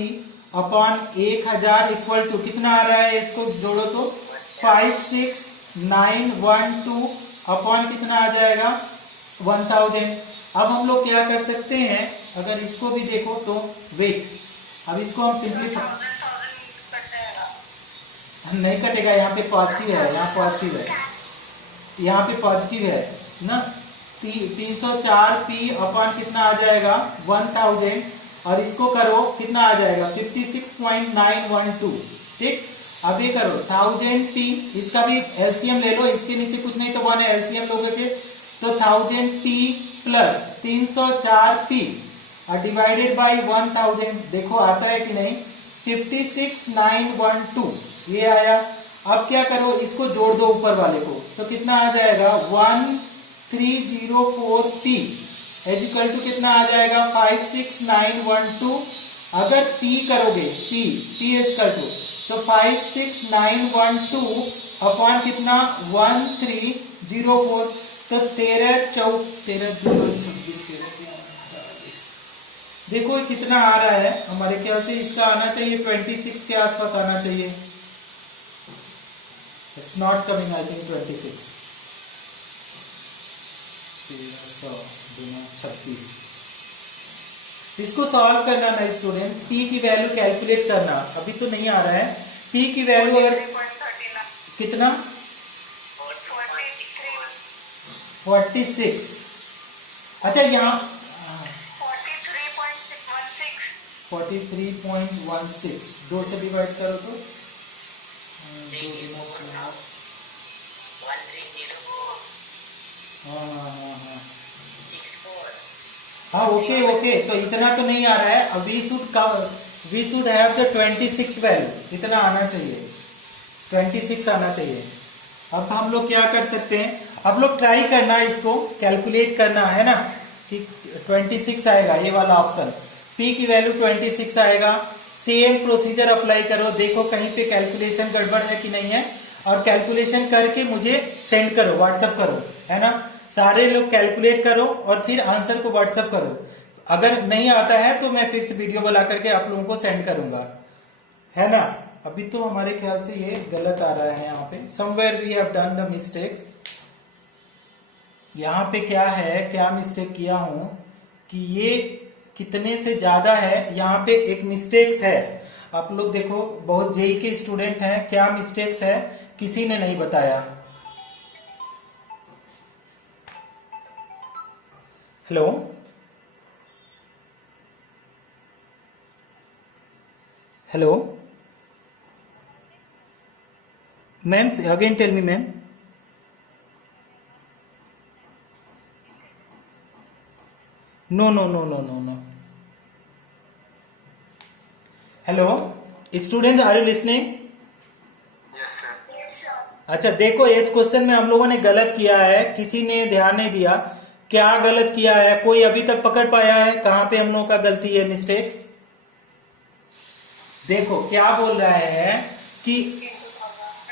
upon 1000 equal to कितना आ रहा है, इसको जोड़ो तो 56912 अपॉन कितना आ जाएगा 1000। अब हम लोग क्या कर सकते हैं, अगर इसको भी देखो तो वेट, अब इसको हम सिंप्लीफाई, नहीं कटेगा, यहाँ पे पॉजिटिव है, यहाँ पॉजिटिव है, यहाँ पे पॉजिटिव है ना। 304P अपॉन कितना आ जाएगा 1000, और इसको करो कितना आ जाएगा 56.912, ठीक, अब ये करो 1000p, इसका भी एलसीएम ले लो, इसके नीचे कुछ नहीं तो 1 है, एलसीएम लोगे के तो 1000p plus 304p divided by 1000, देखो आता है कि नहीं, 56912 ये आया। अब क्या करो, इसको जोड़ दो ऊपर वाले को, तो कितना आ जाएगा 1304p इज इक्वल टू कितना आ जाएगा 56912। अगर p करोगे, p इज इक्वल टू तो 56912 अपॉन कितना 1304, तो 13 देखो कितना आ रहा है, हमारे ख्याल से इसका आना चाहिए 26 के आसपास आना चाहिए। It's not coming, I think 26, 36। इसको सॉल्व करना ना स्टूडेंट, p की वैल्यू कैलकुलेट करना, अभी तो नहीं आ रहा है। p की वैल्यू अगर कितना 46, अच्छा यहाँ 43.16, 2 से डिवाइड करो तो हाँ ओके, तो इतना तो नहीं आ रहा है। अब we should have the 26 value, इतना आना चाहिए, 26 आना चाहिए। अब हम लोग क्या कर सकते हैं, अब लोग ट्राई करना, इसको कैलकुलेट करना है ना कि 26 आएगा, ये वाला ऑप्शन, p की वैल्यू 26 आएगा। सेम प्रोसीजर अप्लाई करो, देखो कहीं पे कैलकुलेशन गड़बड़ है कि नहीं है, और कैलकुलेशन करके मुझे सेंड करो, व्हाट्सएप करो, है ना। सारे लोग कैलकुलेट करो और फिर आंसर को व्हाट्सएप करो। अगर नहीं आता है तो मैं फिर से वीडियो बना करके आप लोगों को सेंड करूंगा, है ना। अभी तो हमारे ख्याल से ये गलत आ रहा है, यहाँ पे somewhere we have done the mistakes. यहाँ पे क्या है, क्या मिस्टेक किया हूं कि ये कितने से ज्यादा है, यहाँ पे एक मिस्टेक्स है। आप लोग देखो, बहुत जेई के स्टूडेंट हैं, क्या मिस्टेक्स है किसी ने नहीं बताया। Hello hello ma'am, again tell me ma'am. No no no no no no. Hello students, are you listening? अच्छा देखो, इस क्वेश्चन में हम लोगों ने गलत किया है, किसी ने ध्यान नहीं दिया। क्या गलत किया है, कोई अभी तक पकड़ पाया है कहां पे हम लोगों का गलती है, मिस्टेक्स? देखो क्या बोल रहा है कि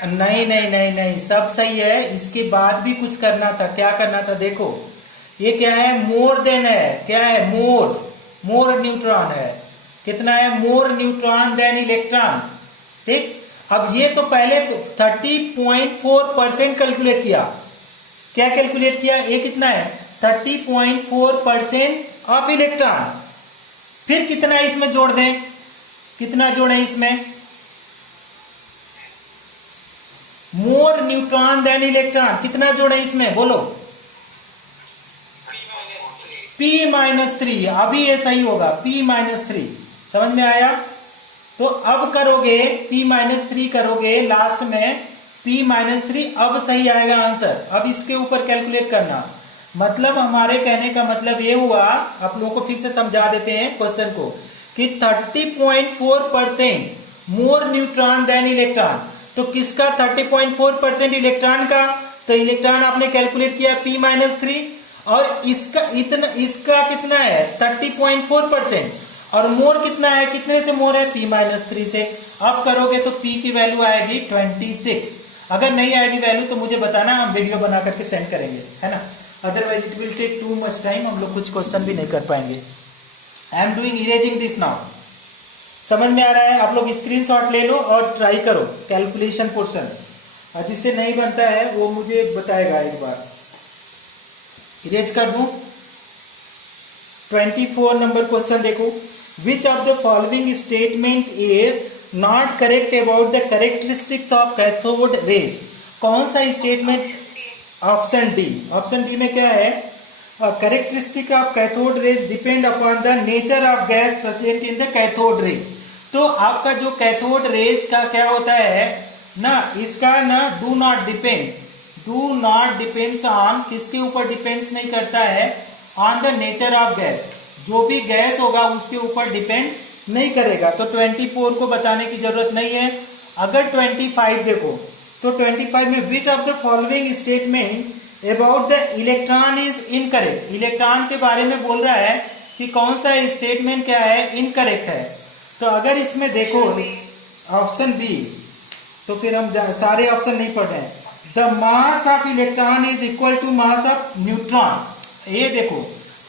नहीं नहीं नहीं नहीं, सब सही है, इसके बाद भी कुछ करना था। क्या करना था, देखो ये क्या है, मोर देन है, क्या है, मोर न्यूट्रॉन है, कितना है, मोर न्यूट्रॉन देन इलेक्ट्रॉन। ठीक, अब ये तो पहले 30.4% कैलकुलेट किया। क्या कैलकुलेट किया, ये कितना है 30.4% ऑफ इलेक्ट्रॉन। फिर कितना इसमें जोड़ दें, कितना जोड़ें इसमें, मोर न्यूट्रॉन देन इलेक्ट्रॉन, कितना जोड़ें इसमें, बोलो P-3। अभी ये सही होगा, P-3, समझ में आया। तो अब करोगे P-3 करोगे लास्ट में, P-3 अब सही आएगा आंसर। अब इसके ऊपर कैलकुलेट करना, मतलब हमारे कहने का मतलब ये हुआ, आप लोगों को फिर से समझा देते हैं क्वेश्चन को, कि 30.4% मोर न्यूट्रॉन देन इलेक्ट्रॉन। तो किसका 30.4% इलेक्ट्रॉन का, तो इलेक्ट्रॉन आपने कैलकुलेट किया P-3, और इसका कितना है 30.4%, और मोर कितना है, कितने से मोर है, P-3 से। अब करोगे तो P की वैल्यू आएगी 26। अगर नहीं आएगी वैल्यू तो मुझे बताना, हम वीडियो बना करके सेंड करेंगे, है ना। Otherwise it will take too much time, हम लोग कुछ क्वेश्चन भी नहीं कर पाएंगे। I am doing erasing this now. समझ में आ रहा है, आप लोग स्क्रीनशॉट ले लो और ट्राई करो कैलकुलेशन पोर्शन, और जिससे नहीं बनता है वो मुझे बताएगा एक बार। इरेज कर दूं। 24 नंबर क्वेश्चन देखो, विच of the following statement is not correct about the characteristics of cathode rays. कौन सा statement, option D. Option D में क्या है, characteristic of cathode rays depend upon the nature of gas present in the cathode ray. तो तो आपका जो cathode rays का क्या होता है ना, इसका ना डू नॉट डिपेंड्स ऑन, किसके ऊपर डिपेंड्स नहीं करता है, on the nature of gas, जो भी गैस होगा उसके ऊपर डिपेंड नहीं करेगा। तो 24 को बताने की जरूरत नहीं है। अगर 25 देखो तो 25 में विच of the following statement about the electron is incorrect, electron के बारे में बोल रहा है कि कौन सा स्टेटमेंट क्या है, इनकरेक्ट है। तो अगर इसमें देखो ऑप्शन बी, तो फिर हम सारे ऑप्शन नहीं पढ़ रहे हैं। The mass of electron is equal to mass of neutron. ये देखो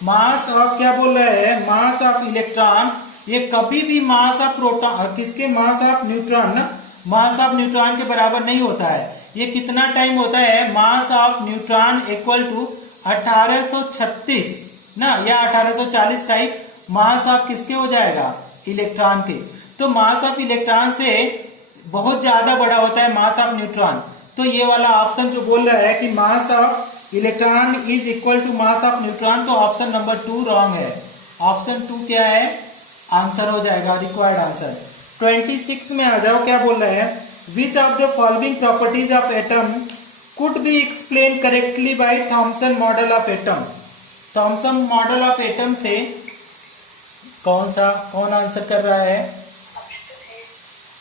मास ऑफ क्या बोल रहा है, मास ऑफ इलेक्ट्रॉन, ये कभी भी मास ऑफ प्रोटॉन, किसके, मास ऑफ न्यूट्रॉन ना, मास ऑफ न्यूट्रॉन के बराबर नहीं होता है। ये कितना टाइम होता है, mass of neutron equal to 1836 ना, या 1840 टाइप मास ऑफ किसके हो जाएगा, इलेक्ट्रॉन के। तो मास ऑफ इलेक्ट्रॉन से बहुत ज्यादा बड़ा होता है मास ऑफ न्यूट्रॉन। तो ये वाला ऑप्शन जो बोल रहा है कि mass of electron is equal to mass of neutron, तो ऑप्शन नंबर 2 रॉन्ग है। ऑप्शन 2 क्या है, आंसर हो जाएगा, रिक्वायर्ड आंसर। 26 में आ जाओ, क्या बोल रहा है, which of the following properties of atom could be explain correctly by Thomson model of atom. Thomson model of atom से कौन आंसर कर रहा है,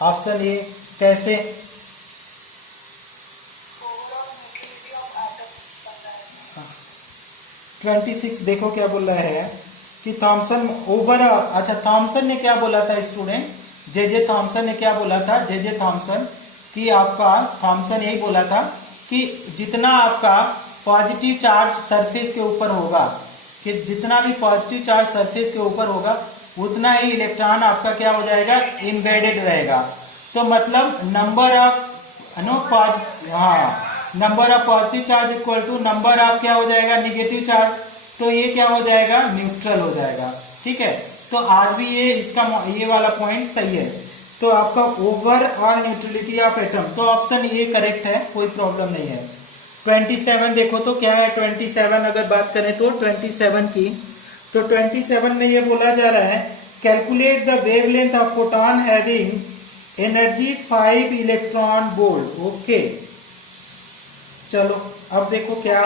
ऑप्शन ए, कैसे, हाँ। 26 देखो क्या बोल रहा है कि थॉमसन ओवर, अच्छा थॉमसन ने क्या बोला था स्टूडेंट, जे थॉमसन ने क्या बोला था, जे थॉमसन, कि आपका थॉमसन यही बोला था कि जितना आपका पॉजिटिव चार्ज सरफेस के ऊपर होगा, कि जितना भी पॉजिटिव चार्ज सरफेस के ऊपर होगा उतना ही इलेक्ट्रॉन आपका क्या हो जाएगा, एम्बेडेड रहेगा। तो मतलब number of number of positive charge equal to number of क्या हो जाएगा, निगेटिव चार्ज, तो ये क्या हो जाएगा, न्यूट्रल हो जाएगा। ठीक है, तो आज भी ये इसका ये वाला पॉइंट सही है। तो आपका ओवरऑल न्यूट्रलिटी ऑफ एटम, तो ऑप्शन ए करेक्ट है, कोई प्रॉब्लम नहीं है। 27 देखो तो क्या है, 27 अगर बात करें तो 27 की, तो 27 में ये बोला जा रहा है calculate the wavelength of photon having energy 5 electron volt. Okay, चलो अब देखो क्या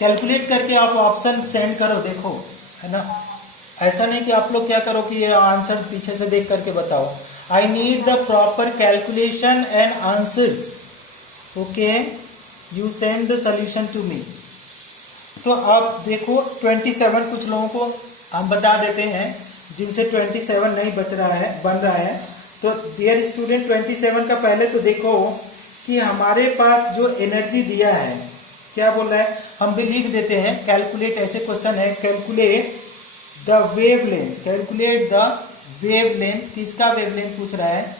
कैलकुलेट करके आप ऑप्शन सेंड करो, देखो है ना, ऐसा नहीं कि आप लोग क्या करो कि ये आंसर पीछे से देख करके बताओ। I need the proper calculation and answers. Okay, you send the solution to me. तो अब देखो 27 कुछ लोगों को हम बता देते हैं जिनसे 27 नहीं बन रहा है। तो डियर स्टूडेंट 27 का पहले तो देखो कि हमारे पास जो एनर्जी दिया है, क्या बोल रहा है, हम भी लिख देते हैं, कैलकुलेट ऐसे क्वेश्चन है, calculate the wavelength, calculate the wavelength, किसका वेवलेंथ पूछ रहा है,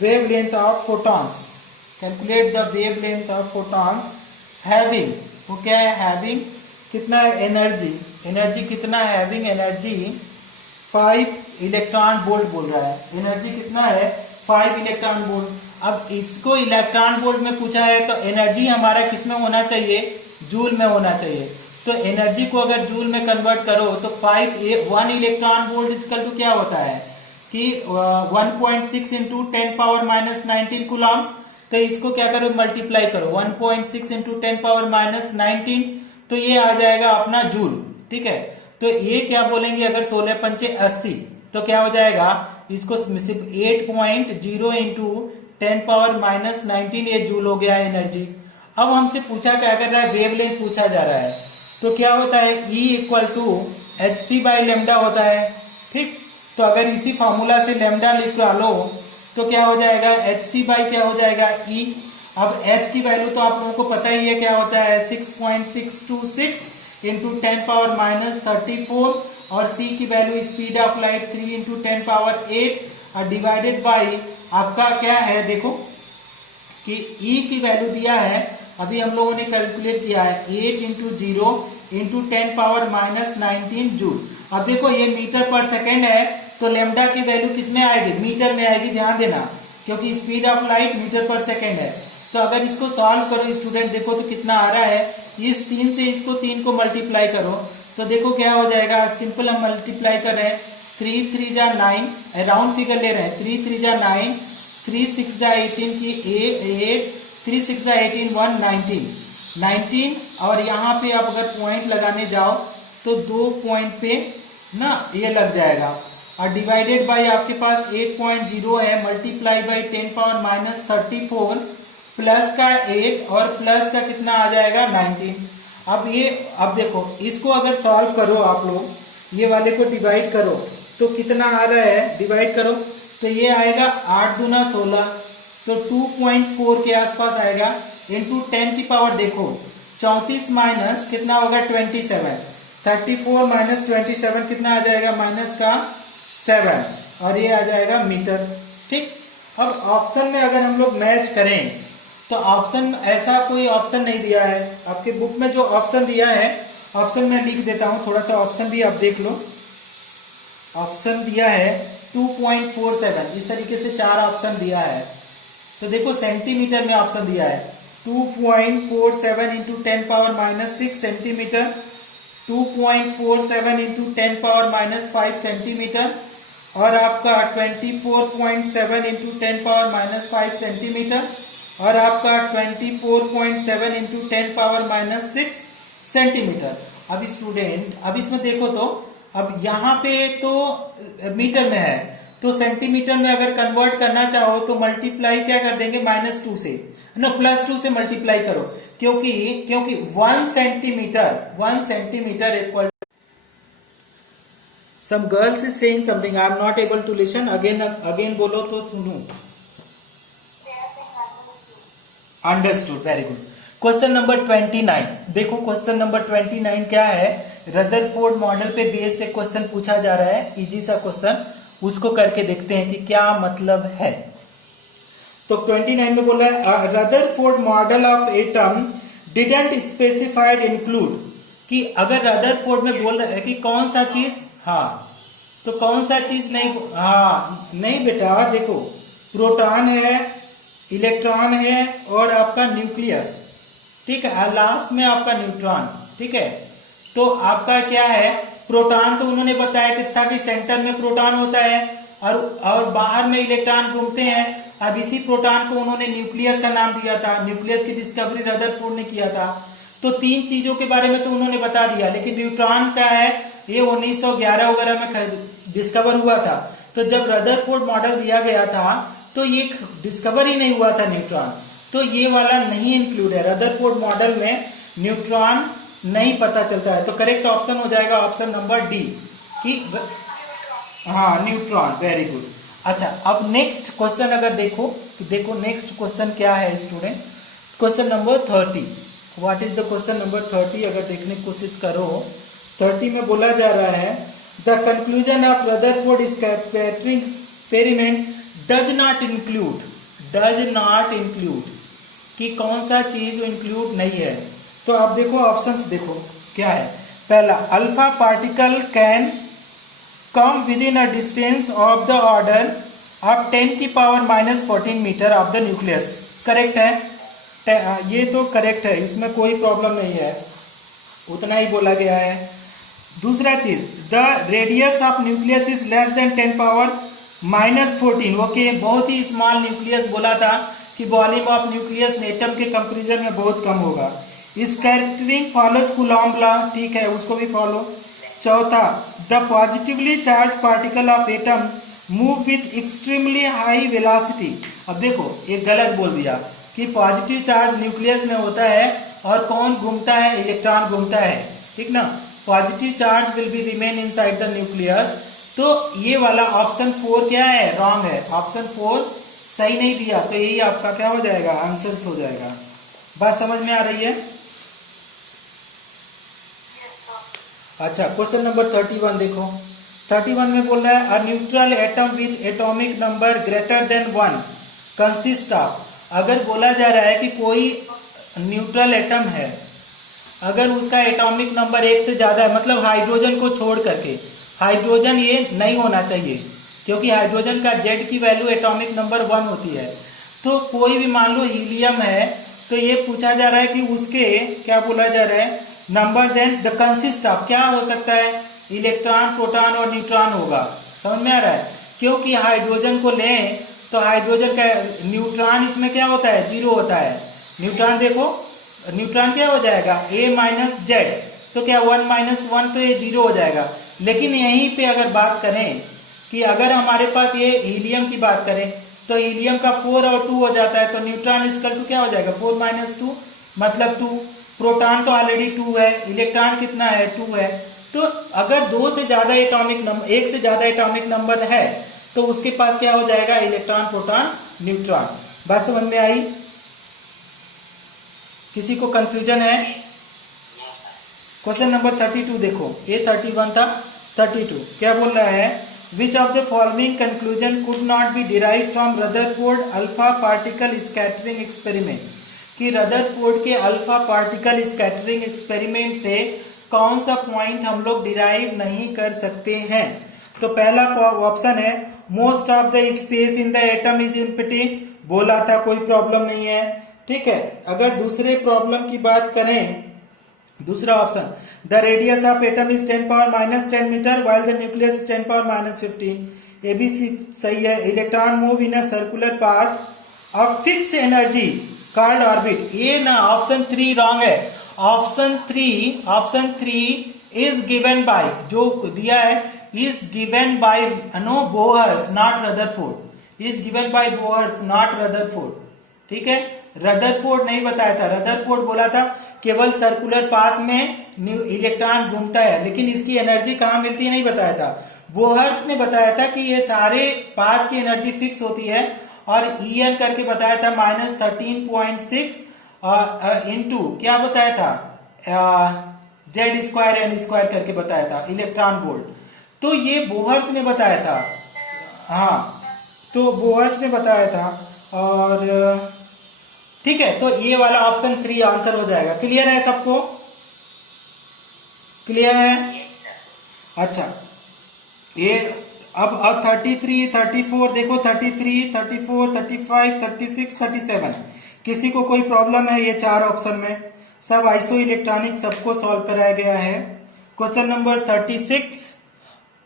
wavelength of photons, calculate the wavelength of photons having, वो क्या है, हैविंग कितना है, एनर्जी, एनर्जी कितना है, हैविंग एनर्जी 5 इलेक्ट्रॉन वोल्ट बोल रहा है, एनर्जी कितना है, 5 इलेक्ट्रॉन वोल्ट। अब इसको इलेक्ट्रॉन वोल्ट में पूछा है तो एनर्जी हमारा किसमें होना चाहिए, जूल में होना चाहिए। तो एनर्जी को अगर जूल में कन्वर्ट करो तो 1 इलेक्ट्रॉन वोल्ट इक्वल टू क्या होता है कि 1.6 इंटू 10 पावर माइनस 19 कूलम। तो इसको क्या करो, मल्टीप्लाई करो 1.6 इंटू 10 पावर माइनस 19, तो ये आ जाएगा अपना जूल। ठीक है, तो ये क्या बोलेंगे, अगर 16 पंचे 80, तो क्या हो जाएगा, इसको सिर्फ 8.0 इंटू 10 पावर माइनस 19 ये जूल हो गया एनर्जी। अब हमसे पूछा क्या कर रहा है, वेवलेंथ पूछा जा रहा है, तो क्या होता है, E equal to hc by lambda होता है। ठीक, तो अगर इसी फॉर्मूला से लेमडा लिखवा लो तो क्या हो जाएगा, hc बाई क्या हो जाएगा, E। अब h की वैल्यू तो आप लोगों को पता ही है क्या होता है, 6.626 इंटू 10 पावर माइनस 34, और c की value speed of light 3 into 10 power 8 और डिवाइडेड बाई आपका क्या है, देखो कि E की वैल्यू दिया है, अभी हम लोगों ने कैलकुलेट किया है 8 into 0 into 10 power minus 19 joule. अब देखो ये मीटर पर सेकेंड है, तो लेमडा की वैल्यू किस में आएगी, मीटर में आएगी, ध्यान देना, क्योंकि स्पीड ऑफ लाइट मीटर पर सेकेंड है। तो अगर इसको सॉल्व करो स्टूडेंट, देखो तो कितना आ रहा है, इस 3 से इसको 3 को मल्टीप्लाई करो, तो देखो क्या हो जाएगा, सिंपल हम मल्टीप्लाई कर रहे हैं, 3 3 जा 9, राउंड फिगर ले रहे हैं, 3 3 जा 9, 3 6 जा 18 की 8, 3 6 जा 18 1 19, और यहाँ पे आप अगर पॉइंट लगाने जाओ तो 2 पॉइंट पे ना ये लग जाएगा, और डिवाइडेड बाय आपके पास 8.0 है, multiply by 10 power minus 34, plus का 8 और प्लस का कितना आ जाएगा 19। अब देखो इसको अगर सॉल्व करो आप लोग, ये वाले को डिवाइड करो तो कितना आ रहा है, डिवाइड करो तो ये आएगा 8 दूना 16, तो 2.4 के आसपास आएगा, इंटू 10 की पावर देखो 34 माइनस कितना होगा 27, 34 माइनस 27 कितना आ जाएगा, माइनस का 7, और ये आ जाएगा मीटर। ठीक, अब ऑप्शन में अगर हम लोग मैच करें तो ऑप्शन ऐसा कोई ऑप्शन नहीं दिया है, आपके बुक में जो ऑप्शन दिया है, ऑप्शन में लिख देता हूं, थोड़ा सा ऑप्शन भी आप देख लो। ऑप्शन दिया है 2.47, इस तरीके से 4 ऑप्शन दिया है। तो देखो सेंटीमीटर में ऑप्शन दिया है 2.47 into 10 power minus 6 centimetre, 2.47 into 10 power minus 5 centimetre, और आपका 24.7 इंटू 10 पावर माइनस 5 सेंटीमीटर, और आपका 24.7 इंटू 10 पावर माइनस 6 सेंटीमीटर। अब स्टूडेंट अब इसमें देखो तो अब यहाँ पे तो मीटर में है, तो सेंटीमीटर में अगर कन्वर्ट करना चाहो तो मल्टीप्लाई क्या कर देंगे, -2 से, +2 से मल्टीप्लाई करो, क्योंकि 1 centimetre equal, some girls is saying something, I am not able to listen, again बोलो तो सुनूं। Understood, very good. Question number 29, देखो क्वेश्चन नंबर 29 क्या है, रदरफोर्ड मॉडल पे बेस्ड एक क्वेश्चन पूछा जा रहा है, इजी सा क्वेश्चन, उसको करके देखते हैं कि क्या मतलब है। तो 29 में बोला है Rutherford model of atom didn't specified include, कि अगर रदरफोर्ड में बोल रहा है कि कौन सा चीज, हाँ तो कौन सा चीज नहीं, हाँ नहीं बेटा देखो, प्रोटॉन है, इलेक्ट्रॉन है, और आपका न्यूक्लियस, ठीक है, लास्ट में आपका न्यूट्रॉन, ठीक है। तो आपका क्या है, प्रोटॉन तो उन्होंने बताया था कि सेंटर में प्रोटॉन होता है और बाहर में इलेक्ट्रॉन घूमते हैं। अब इसी प्रोटॉन को उन्होंने न्यूक्लियस का नाम दिया था, न्यूक्लियस की डिस्कवरी रदरफोर्ड ने किया था। तो 3 चीजों के बारे में तो उन्होंने बता दिया, लेकिन न्यूट्रॉन का है ये 1911 वगैरह में डिस्कवर हुआ था। तो जब रदरफोर्ड मॉडल दिया गया था तो ये डिस्कवर ही नहीं हुआ था न्यूट्रॉन, तो ये वाला नहीं इंक्लूड है, रदरफोर्ड मॉडल में न्यूट्रॉन नहीं पता चलता है। तो करेक्ट ऑप्शन हो जाएगा ऑप्शन नंबर डी कि हाँ न्यूट्रॉन, वेरी गुड। अच्छा, अब नेक्स्ट क्वेश्चन अगर देखो नेक्स्ट क्वेश्चन क्या है student, question number 30। What is the question number 30, अगर देखने की कोशिश करो 30 में बोला जा रहा है the conclusion of Rutherford experiment does not include, कि कौन सा चीज इंक्लूड नहीं है। तो आप देखो ऑप्शंस देखो क्या है, पहला alpha particle can come within a distance of the order of 10 की power -14 metre of the nucleus, correct है, ये तो करेक्ट है, इसमें कोई प्रॉब्लम नहीं है, उतना ही बोला गया है। दूसरा चीज the radius of nucleus is less than 10 power -14, okay, बहुत ही स्मॉल न्यूक्लियस बोला था कि वॉल्यूम ऑफ न्यूक्लियस एटम के कंपैरिजन में बहुत कम होगा। इस कैरेक्टरिंग फॉलोज कूलॉम्ब लॉ, ठीक है, उसको भी फॉलो। चौथा the positively charge particle of atom move with extremely high velocity. अब देखो एक गलत बोल दिया कि पॉजिटिव चार्ज न्यूक्लियस में होता है और कौन घूमता है, इलेक्ट्रॉन घूमता है, ठीक ना, positive charge will be remain inside the nucleus. तो ये वाला ऑप्शन 4 क्या है, रॉन्ग है, ऑप्शन 4 सही नहीं दिया, तो यही आपका क्या हो जाएगा, आंसर हो जाएगा। बात समझ में आ रही है? अच्छा, क्वेश्चन नंबर 31 देखो, 31 में बोल रहा है a neutral atom with atomic number greater than 1 consist of, अगर बोला जा रहा है कि कोई न्यूट्रल एटम है, अगर उसका एटॉमिक नंबर 1 से ज्यादा है, मतलब हाइड्रोजन को छोड़ करके, हाइड्रोजन ये नहीं होना चाहिए क्योंकि हाइड्रोजन का जेड की वैल्यू एटॉमिक नंबर 1 होती है। तो कोई भी मान लो हीलियम है, तो ये पूछा जा रहा है कि उसके क्या बोला जा रहा है, number then the consist of, क्या हो सकता है, इलेक्ट्रॉन, प्रोटॉन और न्यूट्रॉन होगा। समझ में आ रहा है? क्योंकि हाइड्रोजन को लें तो हाइड्रोजन का न्यूट्रॉन इसमें क्या होता है, जीरो होता है। न्यूट्रॉन देखो, न्यूट्रॉन क्या हो जाएगा, a माइनस जेड, तो क्या 1 माइनस 1, तो ये जीरो हो जाएगा। लेकिन यहीं पे अगर बात करें कि अगर हमारे पास ये हीलियम की बात करें तो हीलियम का 4 और 2 हो जाता है, तो न्यूट्रॉन इक्वल टू क्या हो जाएगा, 4 माइनस 2 मतलब 2। प्रोटॉन तो ऑलरेडी 2 है, इलेक्ट्रॉन कितना है, 2 है। तो अगर दो से ज्यादा एटॉमिक नंबर, एक से ज्यादा एटॉमिक नंबर है तो उसके पास क्या हो जाएगा, इलेक्ट्रॉन, प्रोटॉन, न्यूट्रॉन। बात समझ में आई? किसी को कंफ्यूजन है? क्वेश्चन नंबर 32 देखो, ये 31 था, 32 क्या बोल रहा है, which of the following conclusion could not be derive from Rutherford alpha particle scattering experiment, कि रदरफोर्ड के अल्फा पार्टिकल स्कैटरिंग एक्सपेरिमेंट से कौन सा पॉइंट हम लोग डिराइव नहीं कर सकते हैं। तो पहला ऑप्शन है most of the space in the atom is empty, बोला था कोई प्रॉब्लम नहीं है, ठीक है। अगर दूसरे प्रॉब्लम की बात करें, दूसरा option the radius of atom is 10 power minus 10 metre while the nucleus is 10 power minus 15, A B C सही है। Electron move in a circular path of fix energy called orbit, ये ना ऑप्शन 3 रॉन्ग है। Option 3 is given by, जो दिया है is given by no Bohr's not Rutherford, is given by Bohr's not Rutherford, ठीक है। रदरफोर्ड नहीं बताया था, रदरफोर्ड बोला था केवल सर्कुलर पाथ में इलेक्ट्रॉन घूमता है, लेकिन इसकी एनर्जी कहां मिलती है नहीं बताया था। बोहर्स ने बताया था कि ये सारे पाथ की एनर्जी फिक्स होती है, और En करके बताया था -13.6 इंटू क्या बताया था, जेड स्क्वायर एन स्क्वायर करके बताया था इलेक्ट्रॉन वोल्ट। तो ये बोहर्स ने बताया था, हाँ तो बोहर्स ने बताया था, और ठीक है। तो ये वाला ऑप्शन 3 आंसर हो जाएगा। क्लियर है सबको? क्लियर है? अच्छा, ये अब 33, 34 देखो, 33, 34, 35, 36, 37, किसी को कोई प्रॉब्लम है? ये 4 ऑप्शन में सब आइसो इलेक्ट्रॉनिक सबको सॉल्व कराया गया है। क्वेश्चन नंबर 36,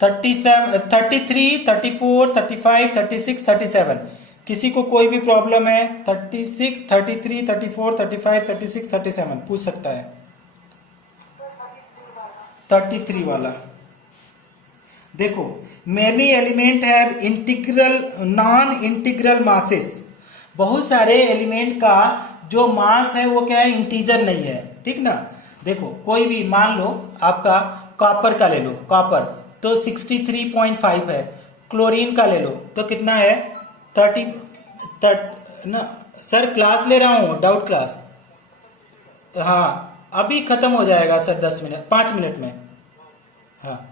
37, 33, 34, 35, 36, 37, किसी को कोई भी प्रॉब्लम है 36, 33, 34, 35, 36, 37 पूछ सकता है। 33 वाला देखो, many element have integral non integral masses, बहुत सारे एलिमेंट का जो मास है वो क्या है, इंटीजर नहीं है, ठीक ना। देखो कोई भी मान लो आपका कॉपर का ले लो, कॉपर तो 63.5 है, क्लोरीन का ले लो तो कितना है 30 ना। सर क्लास ले रहा हूं, डाउट क्लास, हाँ अभी खत्म हो जाएगा सर 10 मिनट 5 मिनट में, हाँ।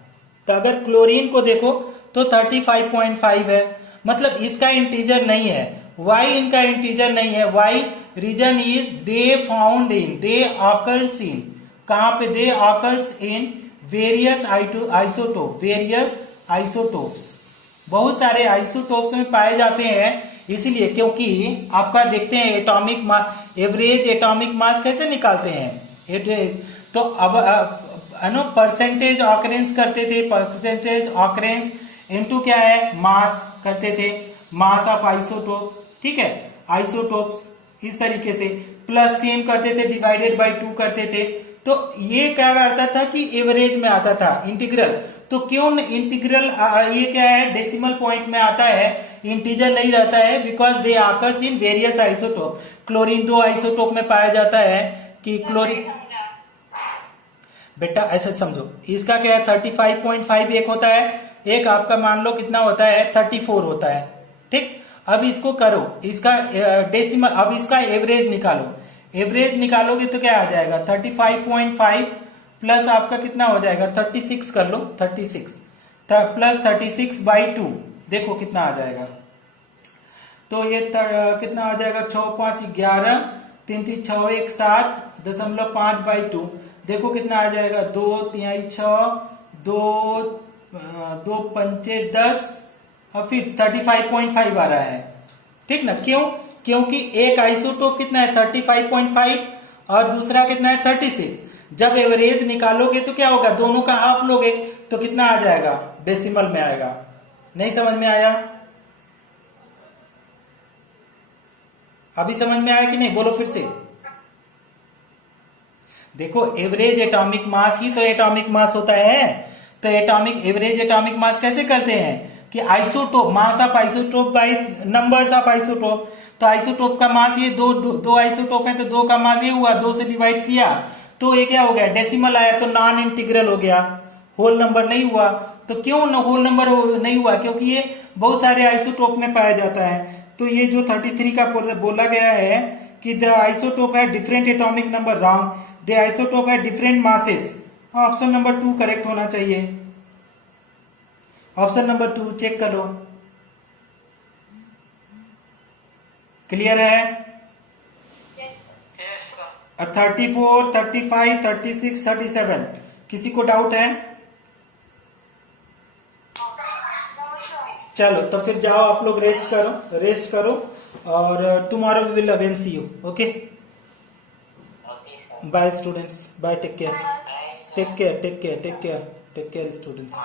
तो अगर क्लोरीन को देखो तो 35.5 है, मतलब इसका इंटीजर नहीं है। वाई इनका इंटीजर नहीं है, why reason is they found in, they occurs in, कहां पे, they occurs in various isotope, various isotopes, बहुत सारे आइसोटोप्स में पाए जाते हैं। इसीलिए क्योंकि आपका देखते हैं atomic mass, average atomic mass कैसे निकालते हैं, तो अब परसेंटेज ऑकरेंस करते थे, परसेंटेज ऑकरेंस इनटू क्या है, मास करते थे, मास ऑफ आइसोटोप, ठीक है, आइसोटोप्स इस तरीके से, प्लस सेम करते थे, डिवाइडेड बाय 2 करते थे। तो ये क्या करता था कि एवरेज में आता था इंटीग्रल, तो क्यों इंटीग्रल, ये क्या है डेसिमल पॉइंट में आता है, इंटीजर नहीं रहता है, because they occurs in various isotope. Chlorine 2 isotope में पाया जाता है कि क्लोरीन, बेटा ऐसा समझो, इसका क्या है 35.5 एक होता है, एक आपका मान लो कितना होता है 34 होता है, ठीक। अब इसको करो, इसका डेसिमल, अब इसका एवरेज निकालो, एवरेज निकालोगे तो क्या आ जाएगा 35.5 प्लस आपका कितना हो जाएगा 36 कर लो, 36 प्लस 36/2, देखो कितना आ जाएगा, तो ये कितना आ जाएगा 6 5 11, 3 3 6 1 7.5/2, देखो कितना आ जाएगा 2 3 6, 2 5 10, और फिर 35.5 आ रहा है, ठीक ना। क्यों? क्योंकि एक आइसोटोप कितना है 35.5 और दूसरा कितना है 36। जब एवरेज निकालोगे तो क्या होगा, दोनों का हाफ लोगे तो कितना आ जाएगा, डेसिमल में आएगा, नहीं समझ में आया? अभी समझ में आया कि नहीं? बोलो फिर से। देखो एवरेज एटॉमिक मास ही तो एटॉमिक मास होता है। तो एटॉमिक एवरेज एटॉमिक मास कैसे करते हैं कि isotope, mass of isotope by numbers of isotope. तो आइसोटोप का मास ये दो आइसोटोप है, तो दो का मास ये हुआ, 2 से डिवाइड किया तो ये क्या हो गया, डेसिमल आया, तो नॉन इंटीग्रल हो गया, होल नंबर नहीं हुआ। तो क्यों होल नंबर नहीं हुआ? क्योंकि ये बहुत सारे आइसोटोप में पाया जाता है। तो ये जो 33 का बोला गया है कि द आइसोटोप है different atomic number, wrong, the isotope है different masses. Option number 2 correct होना चाहिए। ऑप्शन नंबर 2 चेक कर लो। क्लियर है? 34, 35, 36, 37, किसी को डाउट है? चलो तो फिर जाओ आप लोग रेस्ट करो और tomorrow we will again see you. Okay, bye students, bye, take care, take care, take care, take care, take care students.